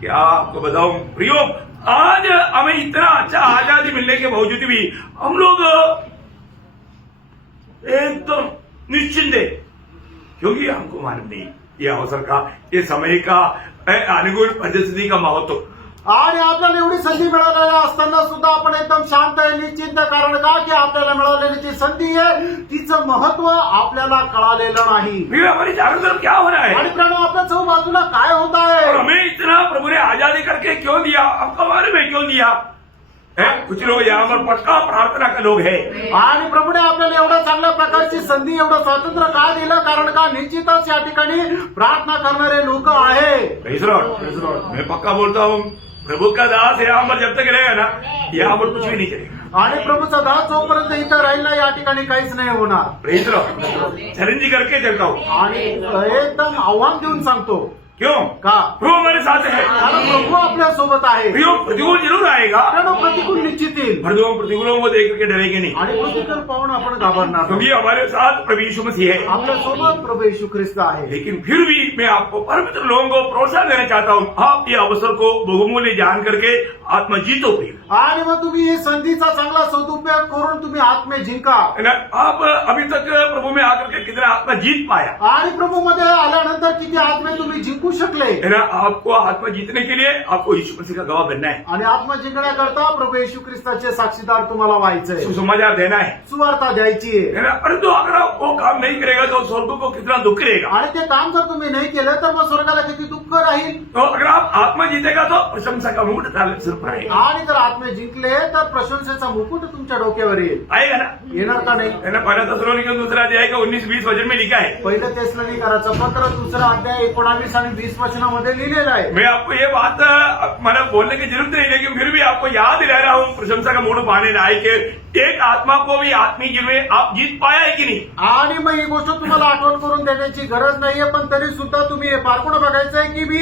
क्या आपको बताऊं प्रियो आज हमें इतना अच्छा आजादी मिलने के बावजूद भी हम लोग एकदम निश्चिंत है क्योंकि हमको मालूम नहीं ये अवसर का ये समय का अनुकूल परिस्थिति का महत्व. आणि आपल्याला एवढी संधी मिळालेली असताना सुद्धा आपण एकदम शांत आहे, निश्चिंत. कारण का की आपल्याला मिळालेली जी संधी आहे तिचं महत्व आपल्याला कळालेलं नाही. फिर हमारी चारों तरफ क्या हो रहा है? आणि प्रणव आपल्या चौ बाजूला काय होत और आहे? हमें इतना प्रभु ने आजादी करके क्यों दिया? आपको मालूम है क्यों दिया है? कुछ लोग यहाँ पर पक्का प्रार्थना के लोग है। आणि प्रभूने आपल्याला एवढ्या चांगल्या प्रकारची संधी, एवढं स्वातंत्र्य का दिलं? कारण का निश्चितच या ठिकाणी प्रार्थना करणारे लोक आहे. Praise the Lord. मैं पक्का बोलता हूँ, प्रभु का दास यहाँ पर जब तक रहेगा ना, यहाँ पर कुछ भी नहीं चलेगा। आणि प्रभूचा दास जोपर्यंत इथं राहील ना या ठिकाणी काहीच नाही होणार. Praise the Lord. चैलेंज करके चलता हूँ। आणि एकदम आव्हान देऊन सांगतो. क्यों? का? प्रभु हमारे साथ है। कारण प्रभू आपल्या सोबत आहे. प्रतिकूल जरूर आएगा, प्रणव प्रतिकूल निश्चित येईल. प्रतिकूलों को देख करके डरेंगे नहीं, आणि प्रतिकूल पाहून आपण घाबरणार क्योंकि नाही. हमारे साथ प्रभु यीशु मसीह है। आपल्या सोबत प्रभू येशू ख्रिस्त आहे. लेकिन फिर भी मैं आपको परमित्र लोगों को प्रोत्साहन देना चाहता हूँ, आप ये अवसर को बहुमूल्य जान करके आत्मा जीतो प्रिय। आणि मग तुम्ही ही संधीचा चांगला सदुपयोग करून तुम्ही आत्मे जिंका. है ना? आप अभी तक प्रभु में आकर के कितना आत्मा जीत पाया आणि प्रभू मध्ये आल्यानंतर किती आत्मे तुम्ही जिंकू शकले. है ना? आपको आत्मा जीतने के लिए आपको यीशु मसीह का गवाह बनना है, आणि आत्मा जिंकण्याकरता प्रभू येशू ख्रिस्ताचे साक्षीदार तुम्हाला व्हायचंय, सुसमाचार देना है, सुवार्ता द्यायची आहे. है ना? परंतु अगर आप वो काम नहीं करेगा तो स्वर्ग को कितना दुख रहेगा। आणि ते काम जर तुम्ही नाही केलं तर मग स्वर्गाला किती दुःख राहील. तो अगर आप आत्मा जीतेगा तो प्रशंसा का मुकुट ताले सिर पर आएगा। आणि जर आत्मे जिंकले तर प्रशंसेचा मुकुट तुमच्या डोक्यावर येईल. आएगा ना? येणार का नाही? है ना? पहला थेसलोनिकन दूसरा अध्याय का 19-20 वचन में लिखा है। पहिलं तेसलोनिकराचं पत्र दुसरा अध्याय 19 आणि 20 वचनामध्ये लिहिलेलं आहे. मैं आपको ये बात मतलब बोलने की जरूरत नहीं, लेकिन फिर भी आपको याद दिला रहा हूँ, प्रशंसा का मुकुट पाने लायक एक आत्मा को भी आत्मी जिनमें आप जीत पाया है कि नहीं? आणि मग ही गोष्ट तुम्हाला आठवण करून देण्याची गरज नाहीये, पण तरी सुद्धा तुम्ही हे पारखून बघायचंय की मी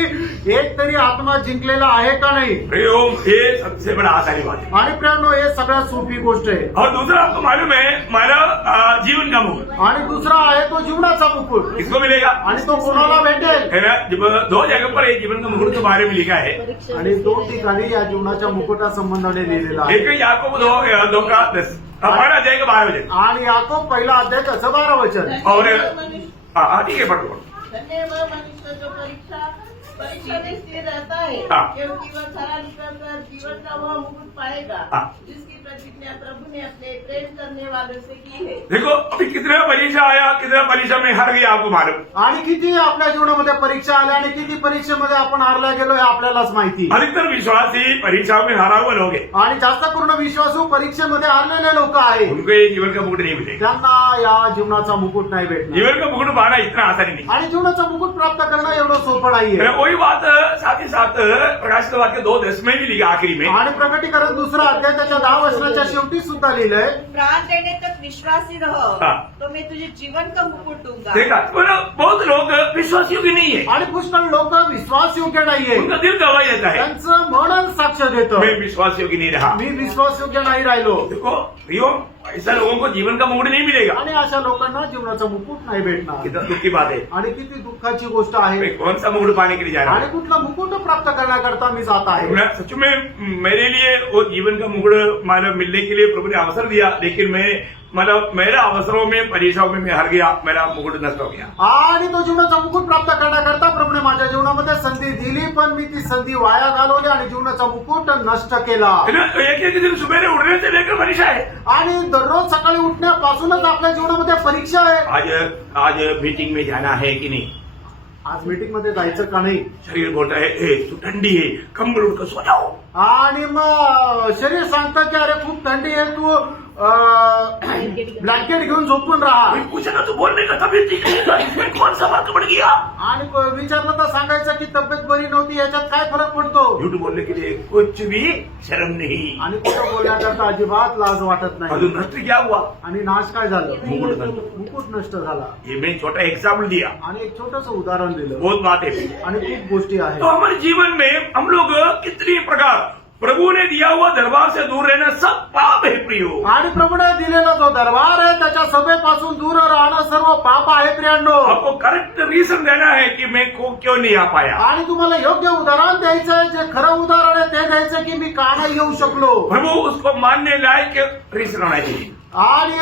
एक तरी आत्मा जिंकलेला आहे का नाही. प्रियो, ये सबसे बड़ा आसानी बात है। आणि प्रियांनो हे सगळ्यात सोपी गोष्ट आहे. और दूसरा आपको मालूम है, हमारा जीवन का मुकुट आणि दुसरा आहे तो जीवनाचा मुकुट. किसको मिलेगा? आणि तो कोणाला भेटेल? है ना? जब 2 जगह पर ये जीवन का मुकुट के बारे में लिखा है। परीक्षा आणि 2 ठिकाणी या जीवनाच्या मुकुटा संबंधाने लिहिलेला आहे. एक याकूब 2 का 10 हमारा अध्याय का 12 वचन आणि याकोब पहिला अध्याय त्याचं 12 वचन. और मनुष्य हाँ ठीक है, पढ़ लो। धन्य वह मनुष्य जो परीक्षा में स्थिर रहता है, हाँ। क्योंकि वह खरा निकलकर जीवन का वह मुकुट पाएगा, हाँ। जिसकी प्रतिज्ञा प्रभु ने अपने प्रेम करने वालों से की है। देखो अभी कितने परीक्षा आया, कितना परीक्षा में हार गया आपको मालूम। आणि किती आपल्या जीवनामध्ये परीक्षा आल्या आणि किती परीक्षेमध्ये आपण हारला गेलो हे आपल्यालाच माहिती. अधिकतर विश्वासी परीक्षाओं में हारा हुए लोग हैं, आणि जास्त करून विश्वासू परीक्षेमध्ये हारलेले लोक आहेत. उनको ये जीवन का मुकुट नहीं मिलेगा। त्यांना या जीवनाचा मुकुट नाही भेटणार. जीवन का मुकुट पाना इतना आसानी नहीं। आणि जीवनाचा मुकुट प्राप्त करणं एवढं सोपं नाहीये. वही बात साथ ही साथ प्रकाशित वाक्य 2:10 में भी लिखा आखिरी में। आणि प्रकटीकरण दुसरा अध्याय त्याच्या 10 वचनाच्या शेवटी सुद्धा लिहिलंय. प्राण देने तक विश्वासी रहो, हाँ। तो मैं तुझे जीवन का मुकुट दूंगा। देखा, मतलब बहुत लोग विश्वासियों की नहीं है, आणि पुष्कळ लोक विश्वास योग्य नाहीये. उनका दिल गवाही देता है, त्यांचं मन साक्ष देतं मैं विश्वासियों की नहीं रहा। मी विश्वास योग्य नाही राहिलो. देखो प्रियो, ऐसा लोगों को जीवन का मुकुट नहीं मिलेगा। आणि अशा लोकांना जीवनाचा मुकुट नाही भेटणार. कितना दुख की बात है। आणि किती दुःखाची गोष्ट आहे. मैं कौन सा मुकुट पाने के लिए जा रहा आणि हूँ? कुठला मुकुट प्राप्त करण्याकरता मी जात आहे. मैं सच में मेरे लिए वो जीवन का मुकुट मानव मिलने के लिए प्रभु ने अवसर दिया, लेकिन मैं मतलब मेरा अवसरों में परीक्षाओं में मैं हार गया, मेरा मुकुट नष्ट हो गया। आणि तो जीवनाचा मुकुट प्राप्त करण्याकरता प्रभूने माझ्या जीवनामध्ये संधी दिली, पण मी ती संधी वाया घालवली आणि जीवनाचा मुकुट नष्ट केला. है ना? तो एक दिन सुबह उठने से लेकर परीक्षा है। आणि दररोज सकाळी उठण्यापासूनच आपल्या जीवनामध्ये परीक्षा आहे. आज मीटिंग में जाना है कि नहीं? आज मीटिंग मध्ये जायचं का नाही? शरीर बोलता है ए तू ठंडी है, कंबल उठकर सो जाओ। आणि मग शरीर सांगतं की अरे खूप थंडी आहे, तू ब्लँकेट घेऊन झोपून राहा. कोई पूछे ना तो बोलने का तबीयत ठीक नहीं था, इसमें कौन सा फर्क पड़ गया? आणि विचारलं तर सांगायचं की तब्येत बरी नव्हती, याच्यात काय फरक पडतो? झूठ बोलने के लिए कुछ भी शर्म नहीं। आणि कुठं बोलण्याकरता अजिबात लाज वाटत नाही. अजून नष्ट क्या हुआ? आणि नाश काय झालं? मुकुट नष्ट। मुकुट नष्ट झाला. ये मैं छोटा एग्जाम्पल दिया, आणि एक छोटस उदाहरण दिलं. बहुत बात है। आणि खूप गोष्टी तो आहेत. हमारे जीवन में हम लोग कितनी प्रकार प्रभु ने दिया हुआ दरबार से दूर रहना सब पाप है प्रियो। आणि प्रभूने दिलेला जो दरबार आहे त्याच्या सभेपासून दूर राहणं सर्व पाप आहे प्रियांनो. आपको करेक्ट रीजन देना है कि मैं को क्यों नहीं आ पाया। आणि तुम्हाला योग्य उदाहरण द्यायचंय, जे खरं उदाहरण आहे ते द्यायचं की मी का नाही येऊ शकलो. प्रभु उसको मानने लायक रीजन होना चाहिए। आणि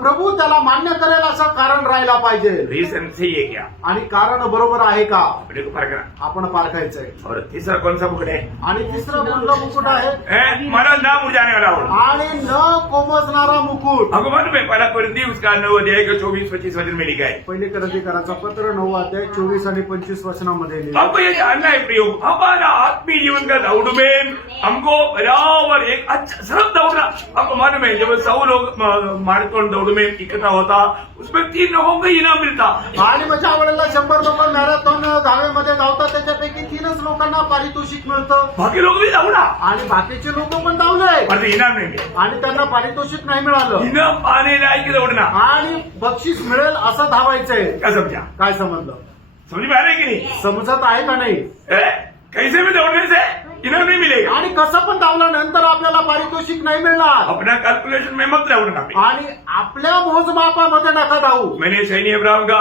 प्रभू त्याला मान्य करेल असं कारण राहायला पाहिजे. रीजन सही है क्या? आणि कारण बरोबर आहे का अपने को परखना. आपण पारखायचंय. और तीसरा कौन सा मुकुट है? आणि तिसरं कुठलं मुकुट आहे? मारा नाम उजाने वाला हो. आणि न कोमजणारा मुकुट. हमको मालूम है पहला कोरिन्थी उसका 9 अध्याय के 24-25 वचन में लिखा है. पहिले करंदीकरांचा पत्र 9 अध्याय 24 आणि 25 वचनामध्ये लिहिलं. हमको ये जानना है प्रियो, हमारा आत्मीय जीवन का दौड़ में हमको बराबर एक अच्छा सब दौड़ना. हमको मालूम है जब 100 लोग माराथन दौड़ में इकट्ठा होता उसमें 3 लोगों को इनाम मिलता. आणि माझ्या आवडीला 100 लोक मॅरेथॉन धावेमध्ये धावतात त्याच्यापैकी 3च लोकांना पारितोषिक मिळतं. बाकी लोग भी दौड़ा आणि बाकीचे लोक पण धावले पर इनाम नहीं मिला. आणि त्यांना पारितोषिक नाही मिळालं. इनाम पाने लायक दौड़ना. आणि बक्षीस मिळेल असं धावायचंय. क्या समझा? काय समजलं? समझ में आ रहा है कि नहीं? समजत आहे का नाही? कैसे भी दौड़ने से इनाम नहीं मिलेगा. आणि कसं पण धावल्यानंतर आपल्याला पारितोषिक नाही मिळणार. अपना कैलकुलेशन में मत दौड़ना. आणि आपल्या मोजमापामध्ये नका धावू. मैंने सैनी अब्राहम का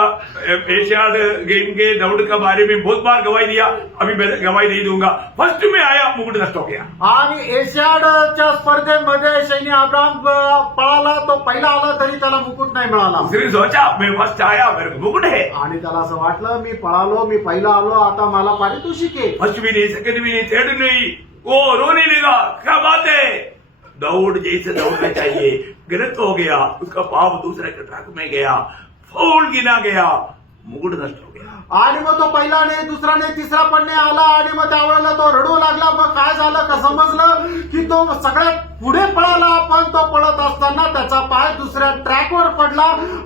एशियाड गेम के दौड़ के बारे में बहुत बार गवाही दिया. अभी मैं गवाही नहीं दूंगा. फर्स्ट में आया मुकुट नष्ट हो गया. आणि एशियाडच्या स्पर्धेमध्ये सैनी अब्राहम पळाला, तो पहिला आला तरी त्याला मुकुट नाही मिळाला. उसने सोचा मैं फर्स्ट आया मेरे को मुकुट है. आणि त्याला असं वाटलं मी पळालो, मी पहिला आलो, आता मला पारितोषिक आहे. फर्स्ट भी नहीं, सेकंड भी नहीं, थर्ड नहीं. वो रोने लगा. क्या बात है? दौड़ जैसे दौड़ना चाहिए गलत हो गया. उसका पाप दूसरे के ट्रक में गया, फाउल गिना गया, मुकुट नष्ट हो गया. आणि मग तो पहिला नाही, दुसरा नाही, तिसरा पण नाही आला. आणि मग त्यावेळेला तो रडू लागला. मग काय झालं का समजलं की तो सगळ्यात पुढे पळाला, पण तो पळत असताना त्याचा पाय दुसऱ्या ट्रॅकवर पडला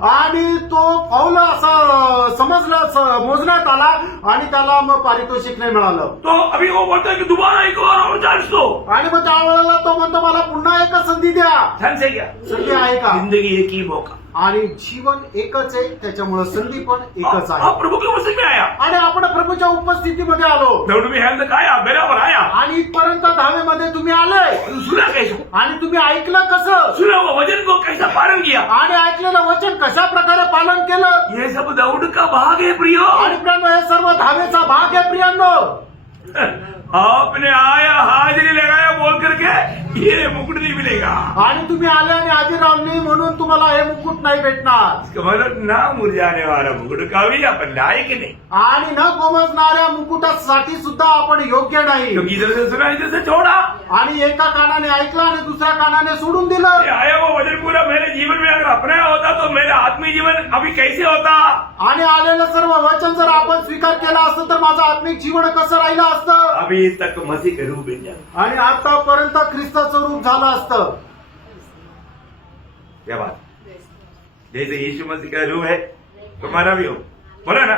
आणि तो फाऊल असं समजलं, मोजण्यात आला आणि त्याला मग पारितोषिक नाही मिळालं. तो अभी वो बोलता है कि दोबारा एक और चांस दो. आणि मग त्यावेळेला तो म्हणतो मला पुन्हा एक संधी द्या. चांस है क्या? संधी आहे का? जिंदगी एक ही मौका. आणि जीवन एकच आहे, त्याच्यामुळे संधी पण एकच आहे. आप प्रभु के वचन में आया. आणि आपण प्रभूच्या उपस्थितीमध्ये आलो दौड़ में हैंड आया बराबर आया. आणि इथपर्यंत धावेमध्ये तुम्ही आले. सुना कैसे? आणि तुम्ही ऐकलं कसं? सुना वो वचन को कैसा पालन किया. आणि ऐकलेलं वचन कशा प्रकारे पालन केलं? ये सब दौड़ का भाग है प्रियो. आणि प्रियांनो, हे सर्व धावेचा भाग आहे प्रियांनो. आपने आया हाजिरी लगाया बोल करके ये मुकुट नहीं मिलेगा. आणि तुम्ही आले आणि हाजीर रावली म्हणून तुम्हाला हे मुकुट नाही भेटणार. इसका मतलब ना मुरझाने वाला मुकुट का भी अपन लायक नहीं. आणि न गोमजणाऱ्या मुकुटासाठी सुद्धा आपण योग्य नाही. क्योंकि इधर से सुना इधर से छोड़ा. आणि एका कानाने ऐकलं आणि दुसऱ्या कानाने सोडून दिलं. ये आया वो वचन पूरा मेरे जीवन में अगर अपनाया होता तो मेरा आत्मीय जीवन अभी कैसे होता. आणि आलेलं सर्व वचन जर आपण स्वीकार केलं असतं तर माझं आत्मिक जीवन कसं राहिलं असतं. अभी तक मसीह के रूप में जाए. आणि आतापर्यंत ख्रिस्ताचं रूप झालं असतं. क्या बात. जैसे यीशु मसीह का रूप है तुम्हारा भी हो. बोला ना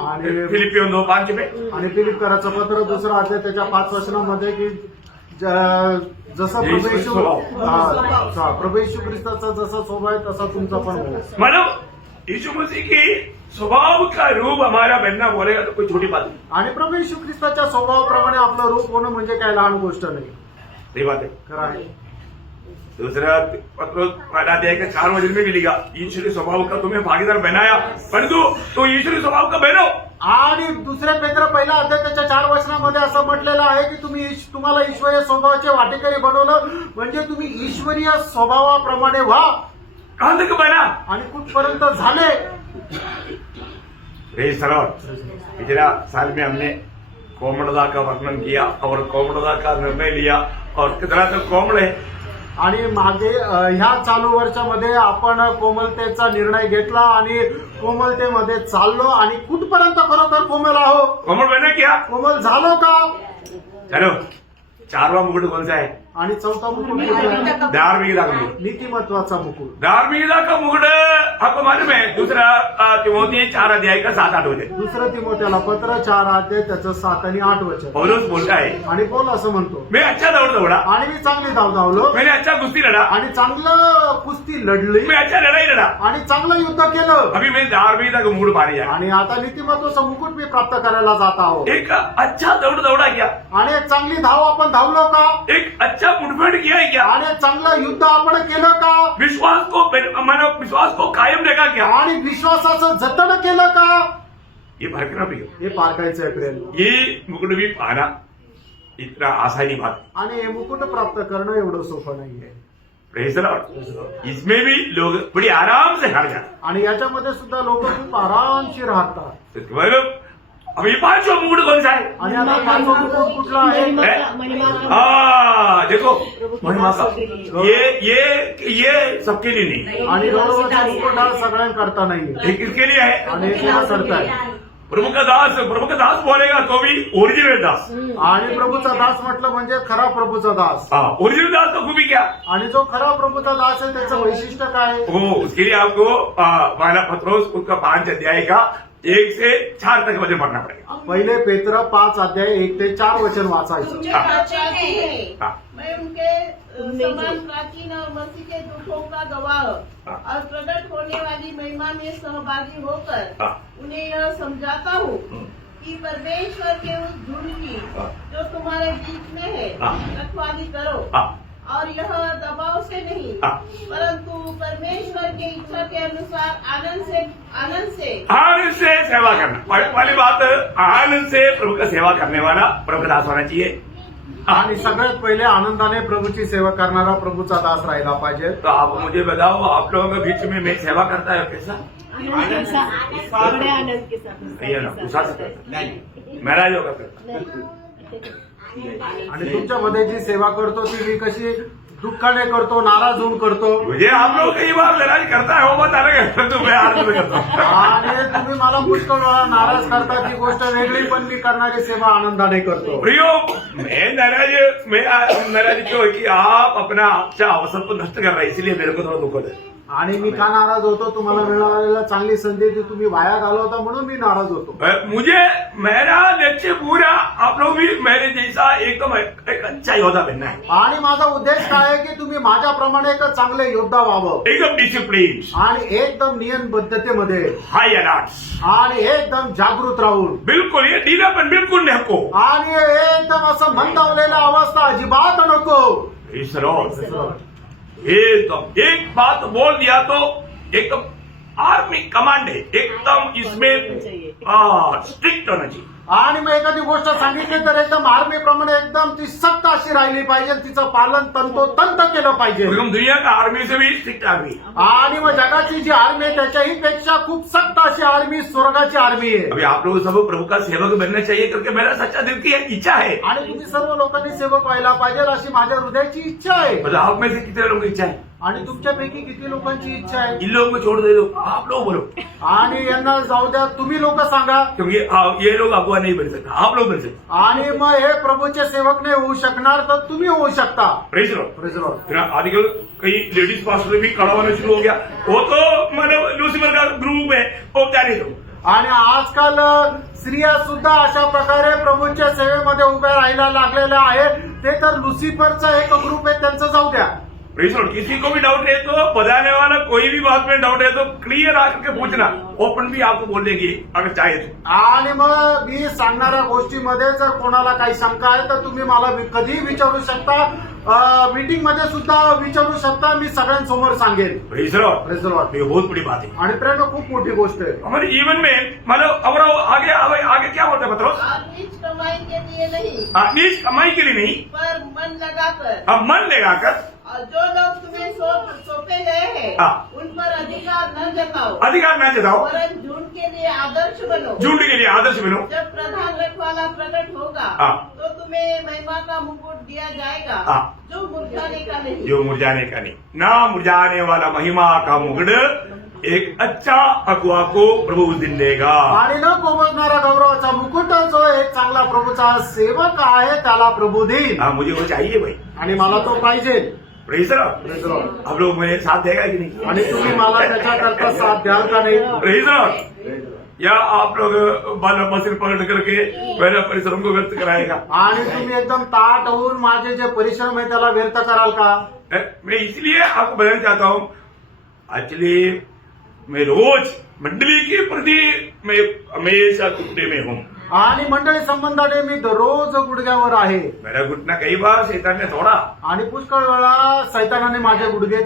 आणि फिलिपियन 2:5 में. आणि फिलिपकराचं पत्र 2 अध्याय त्याच्या 5 वचनामध्ये की जसं प्रभू येशू ख्रिस्ताचा जसा स्वभाव आहे तसा तुमचा पण हो. मतलब यीशु मसीह की स्वभाव का रूप हमारा बनना बोलेगा तो कोई छोटी बात नहीं. आणि प्रभू येशू ख्रिस्ताच्या स्वभावाप्रमाणे आपलं रूप होणं म्हणजे काय लहान गोष्ट नाही. सही बात है. खरं आहे. दूसरा पत्र पहला अध्याय के 4 वचन में मिलेगा ईश्वरी स्वभाव का तुम्हें भागीदार बनाया परंतु तो ईश्वरी स्वभाव का बनो. आणि दुसऱ्या पेत्र पहिला अध्याय त्याच्या 4 वचनामध्ये असं म्हटलेलं आहे की तुम्हाला ईश्वरीय स्वभावाचे वाटेकरी बनवलं म्हणजे तुम्ही ईश्वरीय स्वभावाप्रमाणे व्हा. कहां तक बना. आणि कुठपर्यंत झाले. पिछला साल में हमने कोमलता का वर्णन किया और कोमलता का निर्णय लिया और कितना तक कोमल है. आणि मागे ह्या चालू वर्षामध्ये आपण कोमलतेचा निर्णय घेतला आणि कोमलतेमध्ये चाललो आणि कुठपर्यंत खरोखर कोमल आहो. कोमल बना क्या. कोमल झालो का. चलो 4वां मुकुट कौन सा है. आणि 4था मुकुट कुठला आहे? धार्मिकता का मुकुट. नीतिमत्वाचा मुकुट. धार्मिकता का मुकुट आपको मालूम है. दूसरा तिमोथी 4 अध्याय का 7-8 वचन. दुसरं तिमोथेला पत्र 4 अध्याय त्याचं 7 आणि 8 वचन. पौलुस बोलता है आणि पौल असं म्हणतो मैं अच्छा दौड़ दौड़ा. आणि मी चांगली धाव धावलो. मैंने अच्छा कुश्ती लड़ा. आणि चांगलं कुस्ती लढली. मैं अच्छा लड़ाई लड़ा. आणि चांगलं युद्ध केलं. अभी मैं धार्मिकता का मुकुट पाने जा. आणि आता नीतिमत्वाचं मुकुट मी प्राप्त करायला जात आहोत. एक अच्छा दौड़ दौड़ा क्या. आणि एक चांगली धाव आपण धावलो का. एक अच्छा मुठभेड़ किया है क्या. आणि एक चांगलं युद्ध आपण केलं का. विश्वास को कायम रखा क्या. आणि विश्वासाचं जतन केलं का. ये परखना भी हो. हे पारखायचं आहे प्रेम. ये मुकुट भी पाना इतना आसानी बात. आणि हे मुकुट प्राप्त करणं एवढं सोपं नाहीये. Praise the Lord. इसमें भी लोग बड़ी आराम से हार जाते आणि याच्यामध्ये सुद्धा लोक खूप आरामशीर राहतात. हैं. बरं, अब ये पांचवा मुकुट कौन सा है? आणि आता पाचवा मुकुट कुठला आहे? देखो महिमा का ये सबके लिए नहीं, आणि गौरवाचा मुकुट हा सगळ्यांकरता नाही, ये किसके लिए है? आणि केला करताय. प्रभु का दास बोलेगा तो भी ओरिजिनल दास. आणि प्रभूचा दास म्हटलं म्हणजे खरा प्रभूचा दास. हाँ, ओरिजिनल दास का खूबी क्या? आणि जो खरा प्रभूचा दास आहे त्याचं वैशिष्ट्य काय? वो उसके लिए आपको पहला पत्रोस उसका 5 अध्याय का 1 से 4 तक वचन पढ़ना पड़ेगा. पहिले पेत्र 5 अध्याय 1 ते 4 वचन वाचायचं. उनके हाँ. प्राचीन है. हाँ. मैं उनके समान प्राचीन और मसीह के दुखों का गवाह और प्रकट होने वाली महिमा में सहभागी होकर हाँ. उन्हें यह समझाता हूँ कि परमेश्वर के उस धुन की हाँ. जो तुम्हारे बीच में है हाँ. रखवाली करो, हाँ. और यह दबाव से नहीं हाँ. परंतु परमेश्वर की इच्छा के अनुसार आनंद से सेवा करना. पहली बात, आनंद से प्रभु का सेवा करने वाला प्रभु का दास होना चाहिए. आणि सगळ्यात पहिले आनंदाने प्रभूची सेवा करणारा प्रभूचा दास राहिला पाहिजे. तो आप मुझे बताओ, आप लोगों के बीच में मैं सेवा करता है कैसा? आनंद के साथ, बड़े आनंद के साथ. ये ना उसा से करता, महाराज होगा करता. आणि तुमच्यामध्ये जी सेवा करतो ती मी कशी दुःखाने करतो, नाराज होऊन करतो. मुझे आप लोग कई बार लड़ाई करता है, वो बता रहे हैं, तो मैं आनंद करता हूँ. आणि तुम्ही मला पुष्कळ वेळा नाराज करता, ती गोष्ट वेगळी, पण मी करणारी सेवा आनंदाने करतो. प्रियो, मैं नाराज क्यों है कि आप अपना अच्छा अवसर को नष्ट कर रहे हैं, इसलिए मेरे को थोड़ा दुख होता है. आणि मी का नाराज होतो? तुम्हाला मिळालेला चांगली संधी ती तुम्ही वाया घालवता म्हणून मी नाराज होतो. मुझे मेरा लक्ष्य पूरा आप लोग भी मेरे जैसा एकदम एक अच्छा योद्धा बनना है. आणि माझा उद्देश काय आहे की तुम्ही माझ्याप्रमाणे एक चांगले योद्धा व्हावं, एकदम डिसिप्लिन, आणि एकदम नियमबद्धतेमध्ये, हाई अलर्ट, आणि एकदम जागृत राहून, बिल्कुल ये ढीलापन बिल्कुल नको. आणि एकदम असं मंदावलेला अवस्था अजिबात नको. एकदम एक बात बोल दिया तो एकदम आर्मी कमांड है, एकदम इसमें स्ट्रिक्ट होना चाहिए. आणि मग एखादी गोष्ट सांगितली तर एकदम आर्मी प्रमाणे एकदम ती सक्त अशी राहिली पाहिजे, तिचं पालन तंतोतंत केलं पाहिजे. एकदम दुनिया का आर्मी से भी स्ट्रिक्ट आर्मी. आणि मग जगाची जी आर्मी आहे त्याच्याही पेक्षा खूप सक्त अशी आर्मी स्वर्गाची आर्मी आहे. अभी आप लोग सब प्रभु का सेवक बनना चाहिए करके मेरा सच्चा दिल की एक इच्छा है. आणि तुम्ही सर्व लोकांनी सेवक व्हायला पाहिजे अशी माझ्या हृदयाची इच्छा आहे. मतलब आप में से कितने लोगों की इच्छा है? आणि तुमच्यापैकी किती लोकांची इच्छा आहे? इन लोगों को छोड़ दे दो, आप लोग बोलो, आणि यांना जाऊ द्या, तुम्ही लोक सांगा. क्योंकि ये लोग अगुवा नहीं बन सकता, आप लोग बन सकते. आणि मग हे प्रभूचे सेवक नाही होऊ शकणार तर तुम्ही होऊ शकता. Praise Lord. Praise the Lord. फिर आजकल कई लेडीज पास्टर भी खड़ा होना शुरू हो गया, वो तो मतलब लूसीफर का ग्रुप है, वो जाने दो. आणि आजकाल स्त्रिया सुद्धा अशा प्रकारे प्रभूच्या सेवेमध्ये उभ्या राहायला लागलेल्या आहेत. ते तर लुसिफरचा एक ग्रुप आहे, त्यांचं जाऊ द्या. Praise Lord. किसी को भी डाउट है तो बताने वाला, कोई भी बात में डाउट है तो क्लियर आकर के पूछना, ओपन भी आपको बोल देंगे अगर चाहे तो. आणि मग मी सांगणाऱ्या गोष्टीमध्ये जर कोणाला काही शंका आहे तर तुम्ही मला कधीही विचारू शकता, मीटिंग मध्ये सुद्धा विचारू शकता, मी सगळ्यांसमोर सांगेन. Praise Lord. Praise the Lord. ये बहुत बड़ी बात है आणि प्रेम खूप मोठी गोष्ट आहे. हमारे जीवन में. मतलब और आगे क्या होता है मतलब? और नीच कमाई के लिए नहीं नीच कमाई के लिए नहीं, पर मन लगाकर, अब मन लगाकर, और जो लोग तुम्हें सौंपे गए हैं हाँ. उन पर अधिकार न जताओ, अधिकार न जताओ, वरन झूठ के लिए आदर्श बनो. झूठ के लिए आदर्श बनो. जब प्रधान रखवाला प्रकट होगा हाँ. तो तुम्हें महिमा का मुकुट दिया जाएगा, हाँ. जो मुरझाने का नहीं. जो मुरझाने का नहीं, ना मुरझाने वाला महिमा का मुकुट एक अच्छा अगुआ को प्रभु उस दिन देगा. आणि न कोमजणारा गौरवाचा मुकुट जो एक चांगला प्रभूचा सेवक आहे त्याला प्रभू देईल. हाँ, मुझे वो चाहिए भाई. आणि मला तो पाहिजे. Praise Lord. Praise the Lord. आप लोग मेरे साथ देगा कि नहीं? आणि तुम्ही मला त्याच्याकरता साथ द्याल का नाही? Praise Lord. या आप लोग बाल मशीन पकड़ करके मेरे परिश्रम को व्यक्त कराएगा? आणि तुम्ही एकदम ताट होऊन माझे जे परिश्रम आहे त्याला व्यर्थ कराल का? मैं इसलिए आपको बताना चाहता हूँ, एक्चुअली मैं रोज मंडली के प्रति मैं हमेशा टुकड़े में हूँ. आणि मंडळी संबंधाने मी दररोज गुडघ्यावर आहे. मेरा घुटना कई बार शैतान ने तोड़ा, आणि पुष्कळ वेळा सैतानाने माझे गुडघे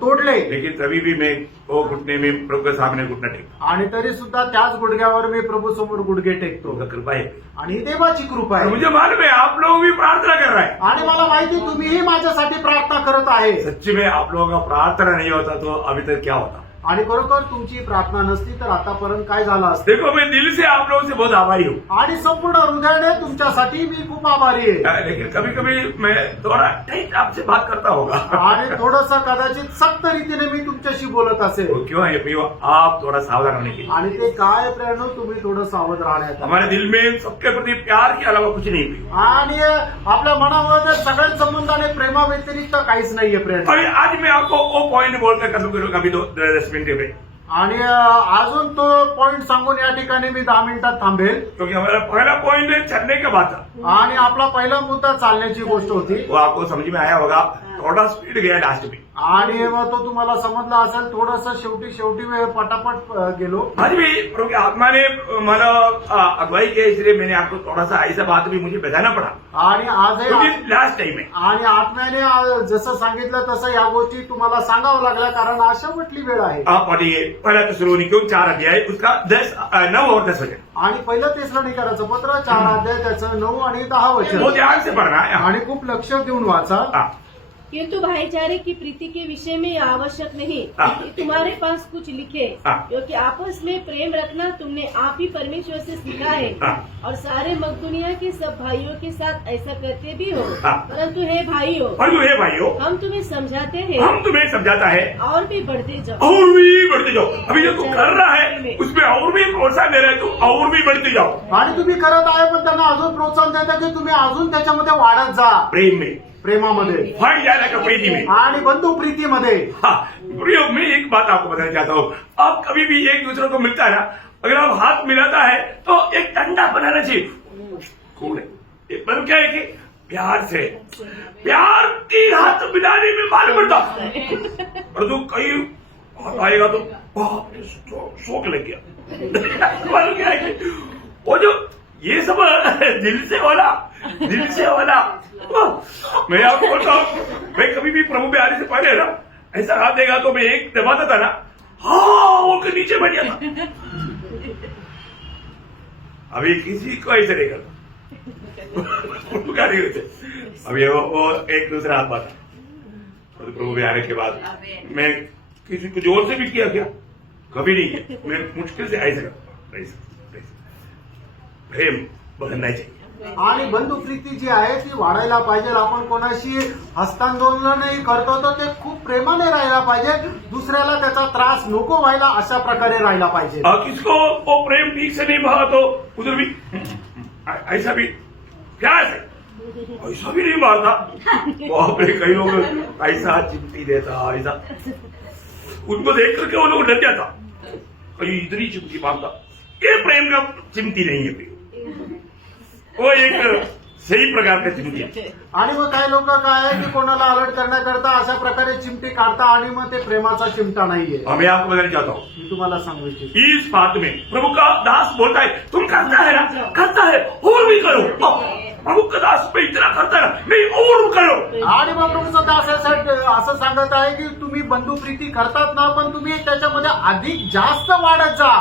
तोडले. लेकिन तभी भी मैं वो घुटने में प्रभु के सामने घुटना टेकता. आणि तरी सुद्धा त्याच गुडघ्यावर मी प्रभू समोर गुडघे टेकतो. उनका कृपा है. आणि ही देवाची कृपा और आहे. मुझे मालूम है आप लोग भी प्रार्थना कर रहे हैं. आणि मला माहिती तुम्हीही माझ्यासाठी प्रार्थना करत आहे. सच्ची में आप लोगों का प्रार्थना नहीं होता तो अभी तक क्या होता. आणि खरोखर तुमची प्रार्थना नसती तर आतापर्यंत काय झालं असतं. देखो मैं दिल से आप लोगों से बहुत आभारी हूँ. आणि संपूर्ण हृदयाने तुमच्यासाठी मी खूप आभारी आहे. लेकिन कभी कभी मैं थोड़ा ठीक आपसे बात करता होगा. आणि थोडंसं कदाचित सक्त रीतीने मी तुमच्याशी बोलत असेल. वो क्यों है प्रियो, आप थोड़ा सावधान रहने के लिए. आणि ते काय प्रेरणो तुम्ही थोडं सावध राहण्यात. हमारे दिल में सबके प्रति प्यार के अलावा कुछ नहीं प्रियो. आणि आपल्या मनामध्ये सगळ्या संबंधाने प्रेमा व्यतिरिक्त काहीच नाहीये प्रेरणा. अभी आज मैं आपको वो पॉइंट बोलकर खत्म करूंगा अभी 10 मिनट में. आणि अजून तो पॉइंट सांगून या ठिकाणी मी 10 मिनिटात थांबेल. क्योंकि हमारा पहला पॉइंट है चलने का बात था. आणि आपला पहिला मुद्दा चालण्याची गोष्ट होती. वो आपको समझ में आया होगा. थोड़ा स्पीड गया लास्ट में. आणि मग तो तुम्हाला समजला असेल. थोडंसं शेवटी पटापट गेलो. आज भी प्रभु की आत्मा ने मला अगुवाई किया, इसलिए मैंने आपको थोड़ा सा ऐसा बात भी मुझे बताना पड़ा. आणि आजही क्योंकि लास्ट टाइम है. आणि आत्म्याने जसं सांगितलं तसं या गोष्टी तुम्हाला सांगावं लागल्या कारण अशा म्हटली वेळ आहे. आप पढ़िए पहला थिस्सलुनीकियों 4 अध्याय उसका 9 और 10 वचन. आणि पहिलं तेसलोनिकराचं पत्र 4 अध्याय त्याचं 9 आणि 10 वो वचन. ध्यान से पढ़ना है. आणि खूप लक्ष देऊन वाचा. हाँ. किंतु भाईचारे की प्रीति के विषय में यह आवश्यक नहीं कि तुम्हारे पास कुछ लिखे, क्योंकि आपस में प्रेम रखना तुमने आप ही परमेश्वर से सीखा है. और सारे मकदूनिया के सब भाइयों के साथ ऐसा करते भी हो. परंतु हे भाइयों, परंतु हे भाइयों, हम तुम्हें समझाते हैं हम तुम्हें समझाता है और भी बढ़ते जाओ. और भी बढ़ते जाओ. अभी जो तू कर रहा है उसमें और भी प्रोत्साहन दे रहा है, तू और भी बढ़ते जाओ. आणि तुम्ही करत आहे पण त्यांना अजून प्रोत्साहन देता की तुम्ही अजून त्याच्यामध्ये वाढत जा. प्रेम में प्रेमामध्ये फट जाने का प्रीति में. आणि बंधू प्रीतीमध्ये. हाँ, प्रियो मैं एक बात आपको बताना चाहता हूँ. आप कभी भी एक दूसरे को मिलता है ना, अगर आप हाथ मिलाता है तो एक ठंडा बनाना चाहिए. कूल है. एक मतलब क्या है कि प्यार से, प्यार की हाथ मिलाने में मालूम पड़ता. और तो कई हाथ आएगा तो बाप रे, शौक लग गया. मालूम क्या है कि वो जो ये सब दिल से वाला मैं आपको बोलता हूँ, मैं कभी भी प्रभु में आने से पहले ना ऐसा हाथ देगा तो मैं एक दबाता था ना, हाँ वो के नीचे बैठ जाता. अभी किसी को ऐसे नहीं करता. क्या नहीं करते. अभी वो एक दूसरा हाथ बांधा. तो प्रभु में आने के बाद मैं किसी को जोर से भी किया क्या, कभी नहीं किया. मैं मुश्किल से ऐसे करता. प्रेम बढ़ना चाहिए. आणि बंधू प्रीती जी आहे ती वाढायला पाहिजे. आपण कोणाशी हस्तांदोलनही करतो तर ते खूप प्रेमाने राहायला पाहिजे. दुसऱ्याला त्याचा त्रास नको व्हायला अशा प्रकारे राहायला पाहिजे. किसको वो प्रेम ठीक से नहीं भागा तो उधर भी ऐसा भी प्यार से ऐसा भी नहीं मारता. वहां पे कई लोग ऐसा चिमटी देता, ऐसा उनको देख करके वो लोग डर जाता. कहीं इधर ही चिमटी मारता. ये प्रेम का चिमटी नहीं है. वो एक सही प्रकार का चिमटी है. आणि मग काही लोक काय आहे की कोणाला अलर्ट करण्याकरता अशा प्रकारे चिमटी काढता आणि मग ते प्रेमाचा चिमटा नाहीये. मैं आपको बताना चाहता हूँ, मी तुम्हाला सांगू इच्छितो. इस बात में प्रभु का दास बोलता है, तुम करता है ना, करता है और भी करो. प्रभु का दास में इतना करता है ना, नहीं और करो. आणि मग प्रभूचा दास असं सांगत आहे की तुम्ही बंधू प्रीती करतात ना, पण तुम्ही त्याच्यामध्ये अधिक जास्त वाढत जा.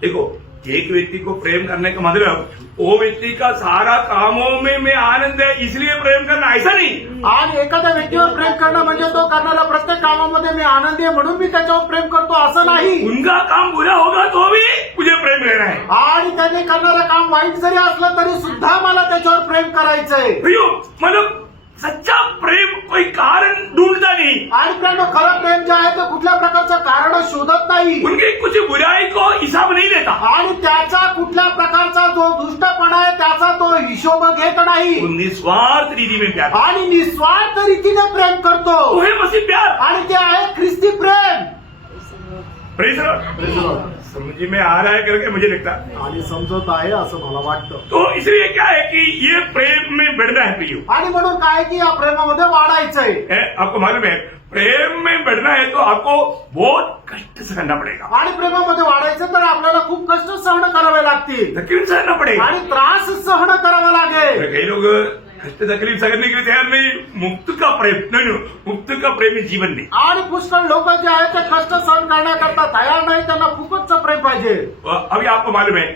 देखो, एक व्यक्ति को प्रेम करने का मतलब वो व्यक्ति का सारा कामों में मैं आनंद है इसलिए प्रेम करना, ऐसा नहीं. आणि एखाद्या व्यक्तीवर प्रेम करणं म्हणजे तो करणारा प्रत्येक कामामध्ये मी आनंदी आहे म्हणून मी त्याच्यावर प्रेम करतो असं नाही. उनका काम बुरा होगा तो भी मुझे प्रेम लेना है. आणि त्याने करणारं काम वाईट जरी असलं तरी सुद्धा मला त्याच्यावर प्रेम करायचंय. भैया मतलब सच्चा प्रेम कोई कारण ढूंढता नहीं. आणि त्यानं खरं प्रेम जे आहे ते कुठल्या प्रकारचं कारण शोधत नाही. उनकी कुछ बुराई को हिसाब नहीं लेता. आणि त्याचा कुठल्या प्रकारचा जो दुष्टपणा आहे त्याचा तो हिशोब घेत नाही. वो निस्वार्थ रीति में प्यार. आणि निस्वार्थ रीतीने प्रेम करतो. वो है मसीह प्यार. आणि ते आहे ख्रिस्ती प्रेम. Praise Lord. समझ में आ रहा है करके मुझे लगता है. आणि समजत आहे असं मला वाटतं. तो इसलिए क्या है कि ये प्रेम में बढ़ना है प्रियो. आणि म्हणून काय की या प्रेमामध्ये वाढायचंय. आपको मालूम है प्रेम में बढ़ना है तो आपको बहुत कष्ट सहना पड़ेगा, आणि प्रेमामध्ये वाढायचं तर आपल्याला खूप कष्ट सहन करावे लागतील तकलीफ सहना पड़ेगा। आणि त्रास सहन करावा लागेल। कई लोग कष्ट तकलीफ सहने के लिए तैयार नहीं, मुक्त का प्रेम नहीं, मुक्त का प्रेम ही जीवन नहीं। आणि पुष्कळ लोक जे आहेत ते कष्ट सहन करण्याकरता तयार नाही, त्यांना फुकटचं प्रेम पाहिजे। अभी आपको मालूम है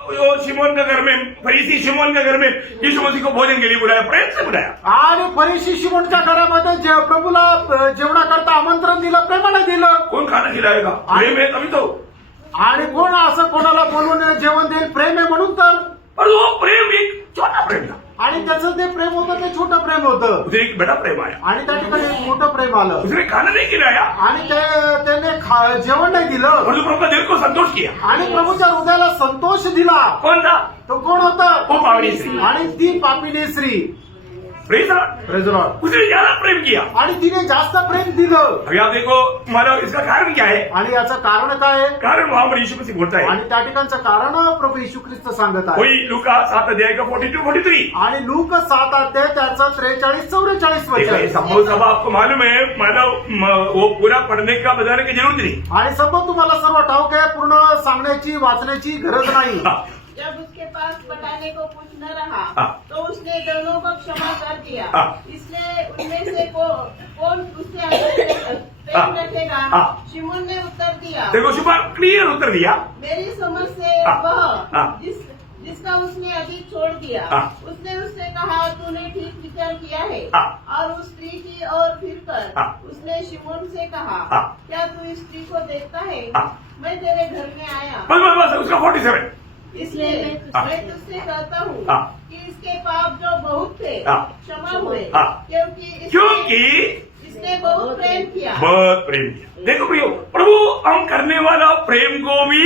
वो शिमोन के घर में, फरीसी शिमोन के घर में यीशु मसीह को भोजन के लिए बुलाया, प्रेम से बुलाया। आणि फरीसी शिमोनच्या घरामध्ये प्रभूला जेवणाकरता आमंत्रण दिलं, प्रेमाने दिलं। कौन खाना खिलाएगा? प्रेम है तभी तो। आणि कोण असं कोणाला बोलून जेवण देईल? प्रेम आहे म्हणून तर। पर वो प्रेम एक छोटा प्रेम था, आणि त्याचं ते प्रेम होतं ते छोटं प्रेम होतं, उसे एक बड़ा प्रेम आया। आणि त्या ठिकाणी एक मोठं प्रेम आलं उसने खाना नहीं खिलाया आणि त्याने जेवण नाही दिलं और जो प्रभु का दिल को संतोष किया। आणि प्रभूच्या हृदयाला संतोष दिला। कौन था? तो कोण होता? वो पावनी स्त्री। आणि ती पापिणी स्त्री। Praise Lord. Praise Lord. उसने ज्यादा प्रेम किया। आणि तिने जास्त प्रेम दिलं। अभी आप देखो हमारा इसका कारण क्या है? आणि याचं कारण काय आहे? कारण वहां पर यीशु मसीह बोलता है, आणि त्या ठिकाणचं कारण प्रभू येशू ख्रिस्त सांगत आहे। कोई लूका 7 अध्याय का 42-43। आणि लूक 7 अध्याय त्याचं 43-44 देखो, ये वचन। संभव सब आपको मालूम है, मानव वो पूरा पढ़ने का बताने की जरूरत नहीं। आणि सबब तुम्हाला सर्व ठाऊक आहे, पूर्ण सांगण्याची वाचण्याची गरज नाही। हाँ, जब उसके पास बताने को कुछ न रहा हाँ। तो उसने दोनों को क्षमा कर दिया। हाँ। इसलिए उनमें से कौन उससे आगे हाँ। प्रेम रखेगा? हाँ। शिमोन ने उत्तर दिया, देखो सुबह क्लियर उत्तर दिया। मेरी समझ से हाँ। वह हाँ। जिसका उसने अभी छोड़ दिया। हाँ। उसने उससे कहा, तूने ठीक विचार किया है। हाँ। और उस स्त्री की ओर फिरकर हाँ। उसने शिमोन से कहा, हाँ। क्या तू इस स्त्री को देखता है? हाँ। मैं तेरे घर में आया, बस उसका 47। इसलिए हाँ। मैं तुझसे कहता हूँ हाँ। कि इसके पाप जो बहुत थे हाँ। क्षमा हुए, हाँ। क्योंकि इसने बहुत प्रेम किया। बहुत प्रेम किया। देखो भैया, प्रभु हम करने वाला प्रेम को भी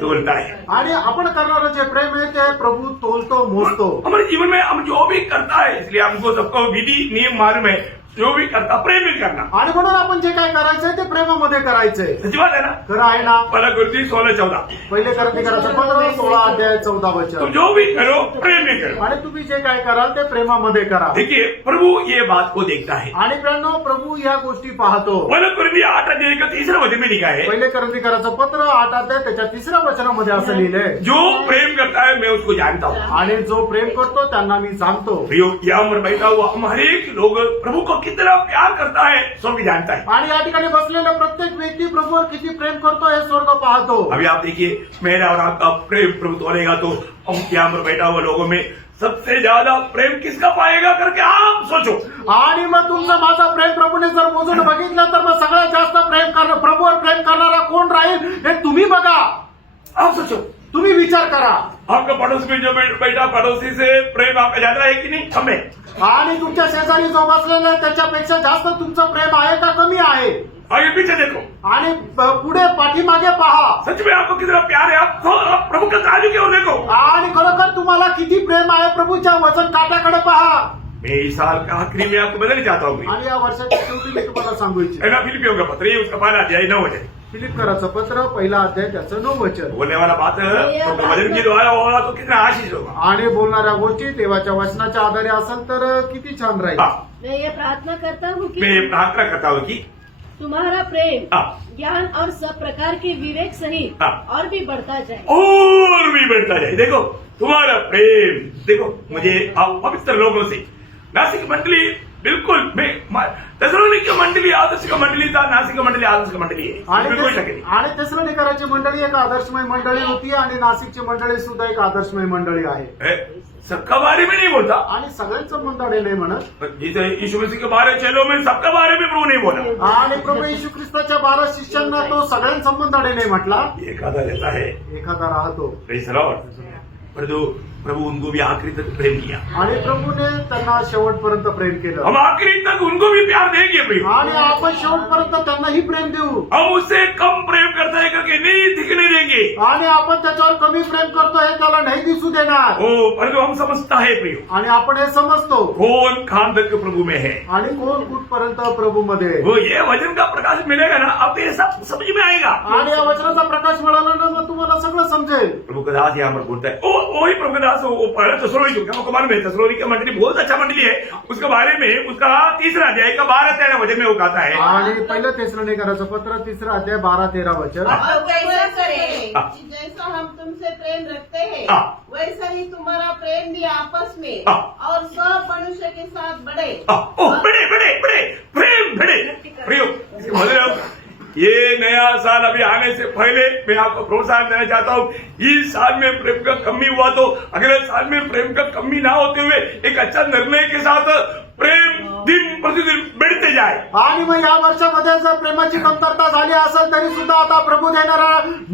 तोलता है। आणि आपण करणारं जे प्रेम आहे ते प्रभू तोलतो, मोजतो। हमारे जीवन में हम जो भी करता है, इसलिए हमको सबको विधि नियम मालूम है, जो भी करता प्रेम ही करना। आणि म्हणून आपण जे काय करायचंय ते प्रेमामध्ये करायचंय। सच्ची बात है ना? खरं आहे ना? पहला कुरिन्थी 16-14। पहिले करते करायचं 15-16 अध्याय 14 तुम वचन। जो भी करो प्रेम में करो। आणि तुम्ही जे काय कराल ते प्रेमामध्ये करा। देखिए प्रभु ये बात को देखता है। आणि प्रेरणो प्रभू या गोष्टी पाहतो। पहला कुरिन्थी 8 अध्याय का 3 वचन में लिखा है, पहिले करते करायचं पत्र 8 अध्याय त्याच्या 3 वचनामध्ये असं लिहिलंय, जो प्रेम करता है मैं उसको जानता हूँ। आणि जो प्रेम करतो त्यांना मी जाणतो। प्रियो, यहाँ पर बैठा हुआ हम हर एक लोग प्रभु को कितना प्यार करता है सब जानता है। आणि या ठिकाणी बसलेला प्रत्येक व्यक्ती प्रभूवर किती प्रेम करतो हे स्वर्ग पाहतो। अभी आप देखिए मेरा और आपका प्रेम प्रभु तोलेगा तो हम यहाँ पर बैठा हुआ लोगों में सबसे ज्यादा प्रेम किसका पाएगा करके आप सोचो। आणि मग तुमचं माझं प्रेम प्रभूने जर मोजून बघितलं तर मग सगळ्यात जास्त प्रेम करणार प्रभूवर प्रेम करणारा कोण राहील हे तुम्ही बघा। आप सोचो, तुम्ही विचार करा। आपका पड़ोस में जो बैठा पड़ोसी से प्रेम आपका ज्यादा है कि नहीं? हमें। आणि तुमच्या शेजारी जो बसलेला आहे त्याच्यापेक्षा जास्त तुमचं प्रेम आहे का कमी आहे? आगे पीछे देखो, आणि पुढे पाठीमागे पहा। सच में आपको कितना प्यार है, आप प्रभु के ताजू की ओर देखो। आणि खरोखर तुम्हाला किती प्रेम आहे प्रभूच्या वचन काट्याकडे पहा। मैं इस साल का आखिरी में आपको बदलना चाहता हूँ। आणि या वर्षाच्या शेवटी मी तुम्हाला सांगू इच्छितो, है ना? फिलिपियों का पत्र, ये उसका पहला अध्याय 9 वचन। फिलिपकराचं पत्र पहिला अध्याय त्याचं 9 वचन। बोलने वाला बात तो वचन के द्वारा होगा तो कितना आशीष होगा। आणि बोलणाऱ्या गोष्टी देवाच्या वचनाच्या आधारे असेल तर किती छान राहील। हाँ, मैं ये प्रार्थना करता हूँ मैं कि प्रार्थना करता हूँ कि तुम्हारा प्रेम हाँ। ज्ञान और सब प्रकार के विवेक सहित हाँ। और भी बढ़ता जाए। और भी बढ़ता जाए। देखो तुम्हारा प्रेम, देखो मुझे आप पवित्र लोगों से नासिक मंडली बिल्कुल थेसलोनिके मंडली आदर्श का मंडली था, नासिक मंडली आदर्श का मंडली है, आणि इसमें कोई शक नहीं। आणि थेसलोनिकराची मंडळी एक आदर्शमय मंडळी होती आणि नाशिकची मंडळी सुद्धा एक आदर्शमय मंडळी आहे। है? सबका बारे में नहीं बोलता, आणि सगळ्यांचं मंडळी नाही म्हणत। जिसे यीशु मसीह के 12 चेलों में सबका बारे में प्रभु नहीं बोला। आणि प्रभू येशू ख्रिस्ताच्या 12 शिष्यांना तो सगळ्यांसंबंधाने नाही म्हटला, एखादा रहता है। एखादा राहतो। Praise Lord. प्रभु उनको भी आखिरी तक प्रेम किया। आणि प्रभूने त्यांना शेवटपर्यंत प्रेम केलं। हम आखिरी तक उनको भी प्यार देंगे प्रिय। आणि आपण शेवटपर्यंत त्यांनाही प्रेम देऊ। हम उससे कम प्रेम करता है करके नहीं दिखने देंगे। आणि आपण त्याच्यावर कमी प्रेम करतो हे त्याला नाही दिसू देणार. ओ परंतु हम समझता है प्रियो, आणि आपण हे समजतो. कौन कहाँ तक प्रभु में है, आणि कोण कुठपर्यंत प्रभु मध्ये. वो ये वचन का प्रकाश मिलेगा ना, अब ये सब समझ में आएगा. आणि या वचनाचा प्रकाश मिळाला ना मग तुम्हाला सगळं समजेल. प्रभु का दास यहाँ पर बोलता है, वही प्रभु का दास, वो पहले तस्सलोनिके को मालूम है, तस्सलोनिके की मंडली बहुत अच्छा मंडली है, उसके बारे में उसका 3 अध्याय का 12 वचन में वो कहता है. आणि पहिलं तेसलोनिकराचं पत्र 3 अध्याय 12-13 वचन. और कैसा कैसा करें? करें कि जैसा हम तुमसे प्रेम रखते हैं हाँ। वैसा ही तुम्हारा प्रेम भी आपस में हाँ। और सब मनुष्य के साथ बढ़े. बड़े बड़े बड़े प्रेम बड़े प्रियो. मतलब ये नया साल अभी आने से पहले मैं आपको प्रोत्साहन देना चाहता हूँ. इस साल में प्रेम का कमी हुआ तो अगले साल में प्रेम का कमी ना होते हुए एक अच्छा निर्णय के साथ प्रेम दिन प्रतिदिन बढ़ते जाए. आणि मग या वर्षामध्ये जर प्रेमाची कमतरता झाली असेल तरी सुद्धा आता प्रभू देणारा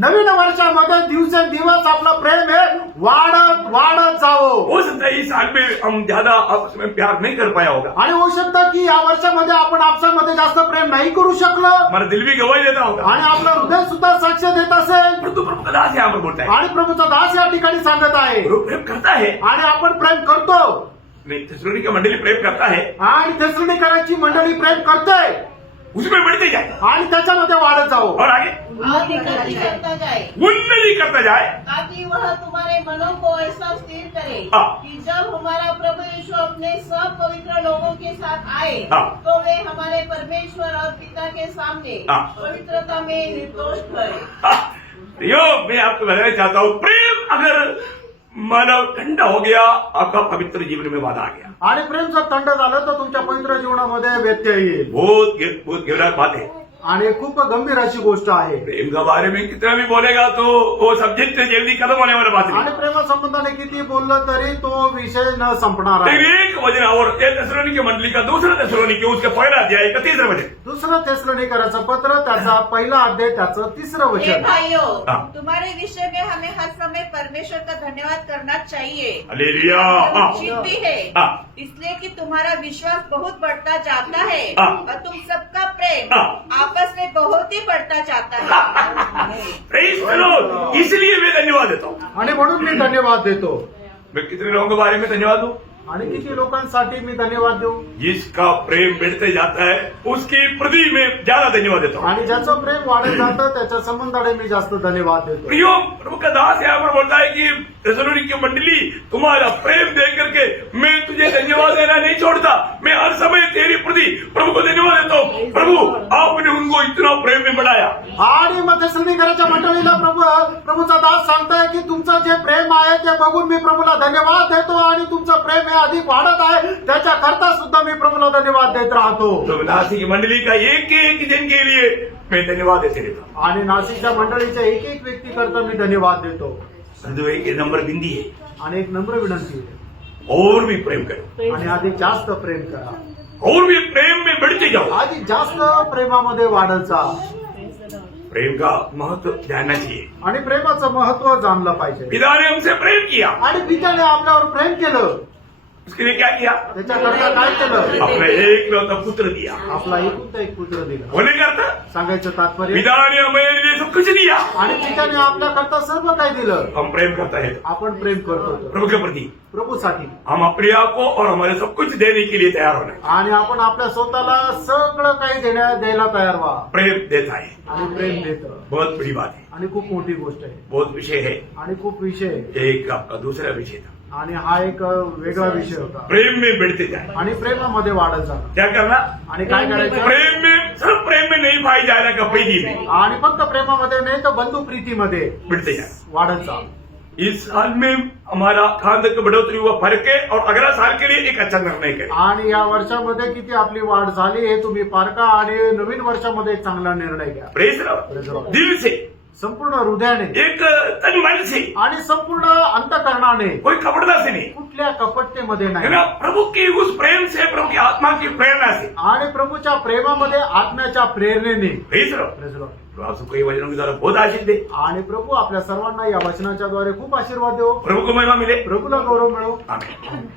नवीन वर्षामध्ये दिवसेंदिवस आपलं प्रेम हे वाढत वाढत जावं. हो सकता है इस साल में हम ज्यादा आपस में प्यार नहीं कर पाया होगा, आणि होऊ शकतं की या वर्षामध्ये आपण आपसामध्ये जास्त प्रेम नाही करू शकलो हमारा दिल भी गवाही देता होगा. आणि आपलं हृदय सुद्धा साक्ष देत असेल. परंतु प्रभु का दास यहाँ पर बोलता है, आणि प्रभूचा दास या ठिकाणी सांगत आहे प्रभु प्रेम करता है. आणि आपण प्रेम करतो. नहीं, तस्सलोनिके की मंडली प्रेम करता है, आणि तेसलोनिकराची मंडळी प्रेम करते उसमें बढ़ते जाए आणि त्याच्यामध्ये वाढत जावं और आगे और उन्नति करता जाए उन्नति करता जाए. ताकि वह तुम्हारे मनों को ऐसा स्थिर करे हाँ। कि जब हमारा प्रभु यीशु अपने सब पवित्र लोगों के साथ आए हाँ। तो वे हमारे परमेश्वर और पिता के सामने हाँ। पवित्रता में निर्दोष ठहरे. यो मैं आपको बताना चाहता हूँ, प्रेम अगर मानव ठंडा हो गया, आपका पवित्र जीवन में बाधा आ गया. आणि प्रेम जर थंड झालं तर तुमच्या पवित्र जीवनामध्ये व्यत्यय येईल. बहुत गहरा बात है. आणि खूप गंभीर अशी गोष्ट आहे. प्रेम के बारे में कितना भी बोलेगा तो वो सब्जेक्ट जल्दी खत्म होने वाला बात आणि नहीं. प्रेमासंबंधाने किती बोललं तरी तो विषय न संपणार आहे. लेकिन एक वचन और तस्सलोनिके की मंडली का दूसरा तस्सलोनिके उसके पहला अध्याय का 3 वचन. दुसरं तेसलोनिकराचं पत्र त्याचा पहिला अध्याय त्याचं 3 हे वचन. भाइयों, हाँ। तुम्हारे विषय में हमें हर समय परमेश्वर का धन्यवाद करना चाहिए. हालेलुया. हाँ. उचित भी है, हाँ. इसलिए कि तुम्हारा विश्वास बहुत बढ़ता जाता है हाँ। और तुम सबका प्रेम हाँ। आपस में बहुत ही बढ़ता जाता है. Praise the Lord. इसलिए मैं धन्यवाद देता हूँ. आणि म्हणून मी धन्यवाद देतो. मैं कितने लोगों के बारे में धन्यवाद दूं? आणि किती लोकांसाठी मी धन्यवाद देऊ. जिसका प्रेम बढ़ते जाता है उसकी प्रति में ज्यादा धन्यवाद देता हूँ. आणि ज्याचं प्रेम वाढत जातं त्याच्या संबंधाने मी जास्त धन्यवाद देतो. प्रियो, प्रभु का दास यहाँ पर बोलता है कि तस्सलोनिके की मंडली तुम्हारा प्रेम देख करके मैं तुझे धन्यवाद देना नहीं छोड़ता. मैं हर समय तेरी प्रति प्रभु को धन्यवाद देता हूँ. प्रभु आपने उनको इतना प्रेम में बढ़ाया. आणि मग तेसलोनिकराच्या मंडळीला प्रभूचा दास सांगताय की तुमचं जे प्रेम आहे ते बघून मी प्रभूला धन्यवाद देतो आणि तुमचं प्रेम हे अधिक वाढत आहे त्याच्याकरता सुद्धा मी प्रभूला धन्यवाद देत राहतो. तो नासिक की मंडली का एक जन के लिए मैं धन्यवाद देते रहता हूँ. आणि नाशिकच्या मंडळीच्या एक एक व्यक्तीकरता मी धन्यवाद देतो. संधू एक नंबर बिंदी है, आणि एक नम्र विनंती आहे, और भी प्रेम करो, आणि अधिक जास्त प्रेम करा. और भी प्रेम में बढ़ते जाओ. अधिक जास्त प्रेमामध्ये वाढत जा. प्रेम का महत्व जानना चाहिए. आणि प्रेमाचं महत्व जाणलं पाहिजे. पिता ने हमसे प्रेम किया, आणि पित्याने आपल्यावर प्रेम केलं उसके लिए क्या किया? त्याच्याकरता काय केलं. अपना एकलौता पुत्र दिया. आपला एकुलता एक पुत्र दिला. होने करता सांगायचं तात्पर्य पिता ने हमें लिए सब कुछ दिया. आणि पित्याने आपल्याकरता सर्व काय दिलं. हम प्रेम करता है आपण प्रेम करतो प्रभु के प्रति. प्रभूसाठी. हम अपने आप को और हमारे सब कुछ देने के लिए तैयार होना. आणि आपण आपल्या स्वतःला सगळं काही द्यायला तयार व्हा. प्रेम देता है, आणि प्रेम देतं. बहुत बड़ी बात है, आणि खूप मोठी गोष्ट आहे. बहुत विषय है. आणि खूप विषय आहे. एक आपका दूसरा विषय था, आणि हा एक वेगळा विषय होता. प्रेम में बढ़ते जाए. आणि प्रेमामध्ये वाढत जाणं. क्या करना? आणि काय करायचं. प्रेम में सिर्फ प्रेम में नहीं पाई जाने का प्रीति में आणि फक्त प्रेमामध्ये नाही तर बंधू प्रीतीमध्ये बढ़ते जाए. वाढत जा. इस साल में हमारा खान तक बढ़ोतरी हुआ फर्क है और अगला साल के लिए एक अच्छा निर्णय करें. आणि या वर्षामध्ये किती आपली वाढ झाली हे तुम्ही पारखा आणि नवीन वर्षामध्ये एक चांगला निर्णय घ्या. Press Praise the Lord. दिल से, संपूर्ण हृदयाने एक तन मन से, आणि संपूर्ण अंतकरणाने, कोई कपड़ता से नहीं, कुठल्या कपटतेमध्ये है नाही. ना? प्रभु की उस प्रेम से, प्रभु की आत्मा की प्रेरणा से. आणि प्रभूच्या प्रेमामध्ये आत्म्याच्या प्रेरणेने. Press Praise the Lord. प्रभु आपको कई वचनों के द्वारा बहुत आशीष दे. आणि प्रभू आपल्या सर्वांना या वचनाच्या द्वारे खूप आशीर्वाद देऊ. प्रभु को महिमा मिले. प्रभूला गौरव मिळो. आमीन.